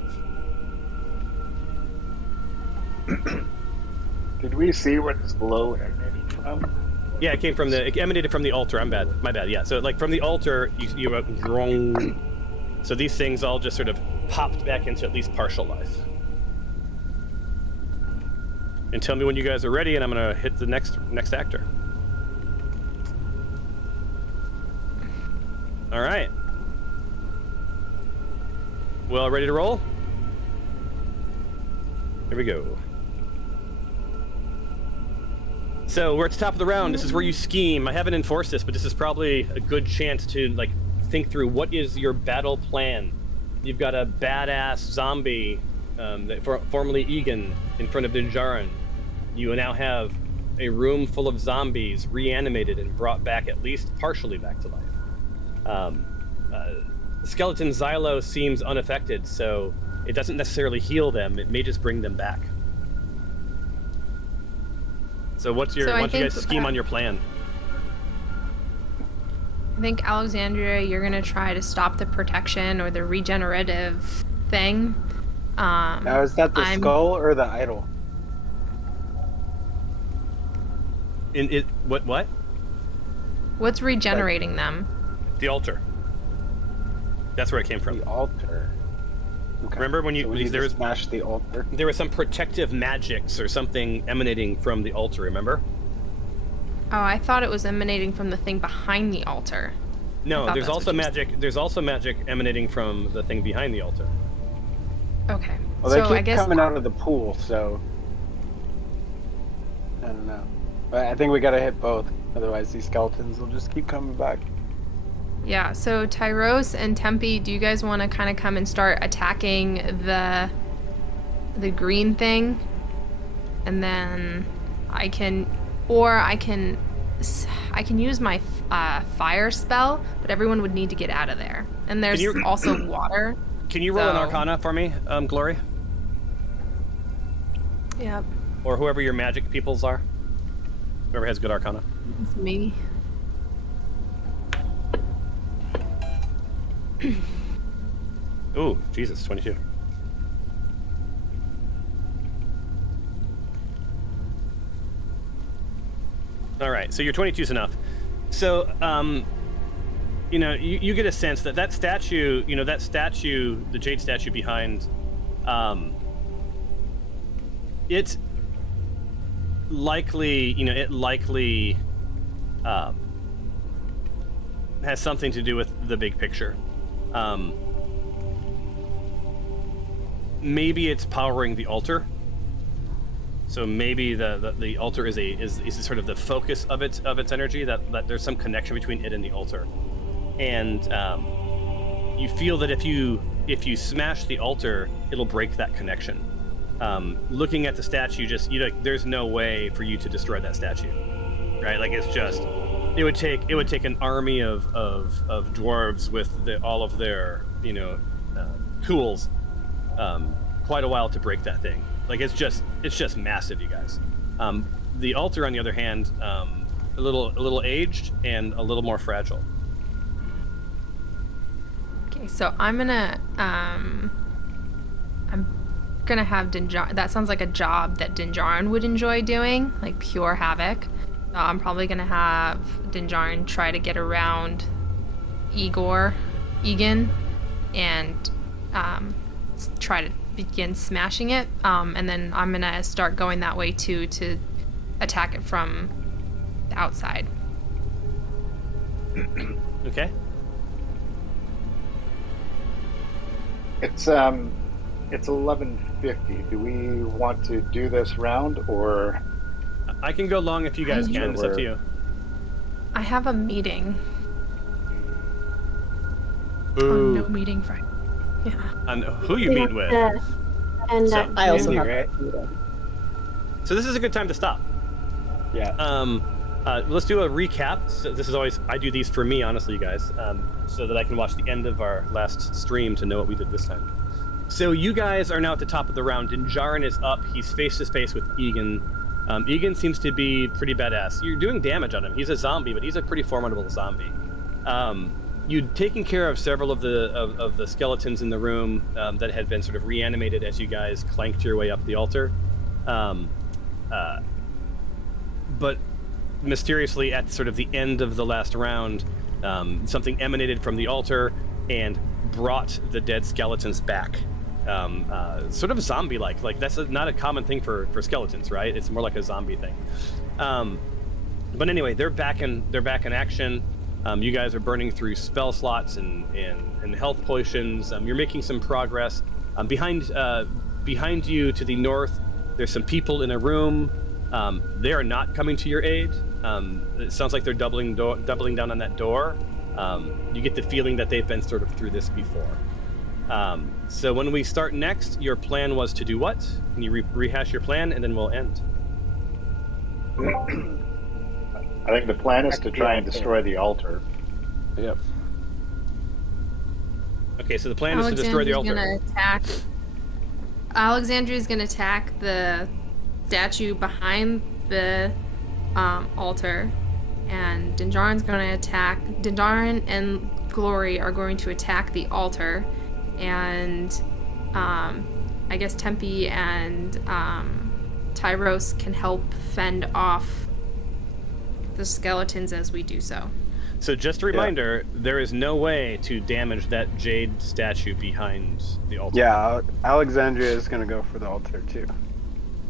Did we see where this glow emanated from? Yeah, it emanated from the altar. My bad. Yeah, so like from the altar, you went drong. So these things all just sort of popped back into at least partial life. And tell me when you guys are ready, and I'm gonna hit the next actor. All right. Well, ready to roll? Here we go. So we're at the top of the round. This is where you scheme. I haven't enforced this, but this is probably a good chance to like think through what is your battle plan. You've got a badass zombie, formerly Egan, in front of Dinjarin. You now have a room full of zombies reanimated and brought back at least partially back to life. Skeleton Xylo seems unaffected, so it doesn't necessarily heal them. It may just bring them back. So why don't you guys scheme on your plan? I think, Alexandria, you're going to try to stop the protection or the regenerative thing. Now, is that the skull or the idol? What? What's regenerating them? The altar. That's where it came from. The altar. Okay. Remember when you smashed the altar? There was some protective magics or something emanating from the altar, remember? Oh, I thought it was emanating from the thing behind the altar. No, there's also magic. There's also magic emanating from the thing behind the altar. Okay. Well, they keep coming out of the pool, so I don't know. But I think we gotta hit both, otherwise these skeletons will just keep coming back. Yeah. So Tyros and Tempe, do you guys want to kind of come and start attacking the green thing, and then I can use my fire spell, but everyone would need to get out of there. And there's also water. Can you roll an Arcana for me, Glory? Yep. Or whoever your magic peoples are. Whoever has good Arcana. It's me. Ooh, Jesus, 22. All right, so your 22 is enough. So, you get a sense that that statue, the Jade statue behind, it likely has something to do with the big picture. Maybe it's powering the altar. So maybe the altar is sort of the focus of its energy. That there's some connection between it and the altar, and you feel that if you smash the altar, it'll break that connection. Looking at the statue, there's no way for you to destroy that statue, right? Like it would take an army of dwarves with all of their tools, quite a while to break that thing. Like it's just massive, you guys. The altar, on the other hand, a little aged and a little more fragile. Okay, so I'm gonna have Dinjar. That sounds like a job that Dinjarin would enjoy doing, like pure havoc. I'm probably gonna have Dinjarin try to get around Egan, and try to begin smashing it. And then I'm gonna start going that way too to attack it from the outside. Okay. It's 11:50. Do we want to do this round, or I can go long if you guys can. It's up to you. I have a meeting. Ooh. No meeting Friday. Yeah. And who you meet with? And So- I also Andy, have right? So this is a good time to stop. Yeah. Let's do a recap. So this is always, I do these for me, honestly, you guys, so that I can watch the end of our last stream to know what we did this time. So you guys are now at the top of the round. Dinjarin is up. He's face to face with Egan. Egan seems to be pretty badass. You're doing damage on him. He's a zombie, but he's a pretty formidable zombie. You'd taken care of several of the skeletons in the room that had been sort of reanimated as you guys clanked your way up the altar. But mysteriously, at sort of the end of the last round, something emanated from the altar and brought the dead skeletons back. Sort of zombie-like. Like that's not a common thing for skeletons, right? It's more like a zombie thing. But anyway, they're back in action. You guys are burning through spell slots and health potions. You're making some progress. Behind you to the north, there's some people in a room. They are not coming to your aid. It sounds like they're doubling down on that door. You get the feeling that they've been sort of through this before. So when we start next, your plan was to do what? Can you rehash your plan, and then we'll end? I think the plan is to try and destroy the altar. Yep. Okay, so the plan is to destroy the altar. Alexandria's gonna attack the statue behind the altar, and Dinjarin and Glory are going to attack the altar, and I guess Tempe and Tyros can help fend off the skeletons as we do so. So just a reminder, there is no way to damage that Jade statue behind the altar. Yeah, Alexandria is going to go for the altar too.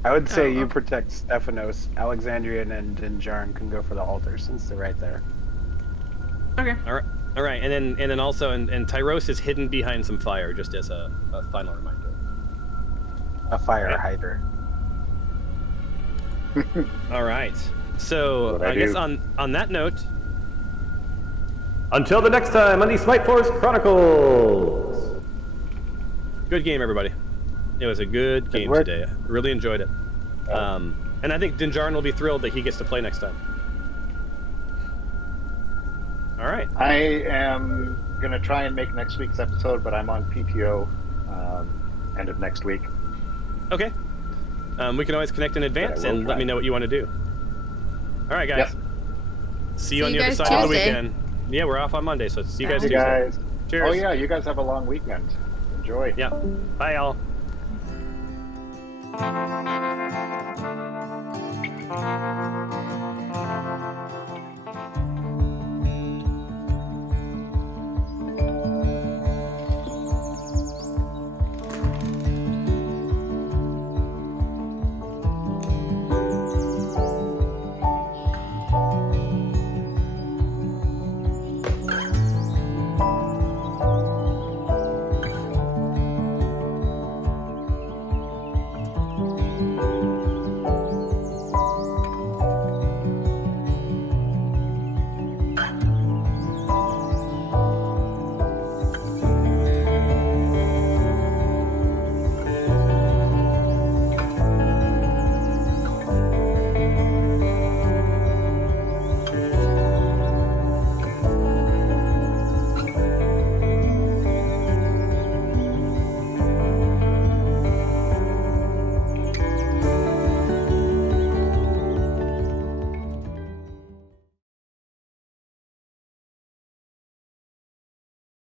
I would say you protect Stephanos. Alexandria and Dinjarin can go for the altar since they're right there. Okay. All right, and then also, and Tyros is hidden behind some fire, just as a final reminder. A fire hider. All right. So I guess on that note, until the next time on the Smite Force Chronicles. Good game, everybody. It was a good game today. I really enjoyed it. And I think Dinjarin will be thrilled that he gets to play next time. All right. I am going to try and make next week's episode, but I'm on PTO end of next week. Okay. We can always connect in advance and let me know what you want to do. All right, guys. Yep. See you on the other side of the weekend. Yeah, we're off on Monday, so see you guys Tuesday. Guys. Cheers. Oh, yeah, you guys have a long weekend. Enjoy. Yeah. Bye, all.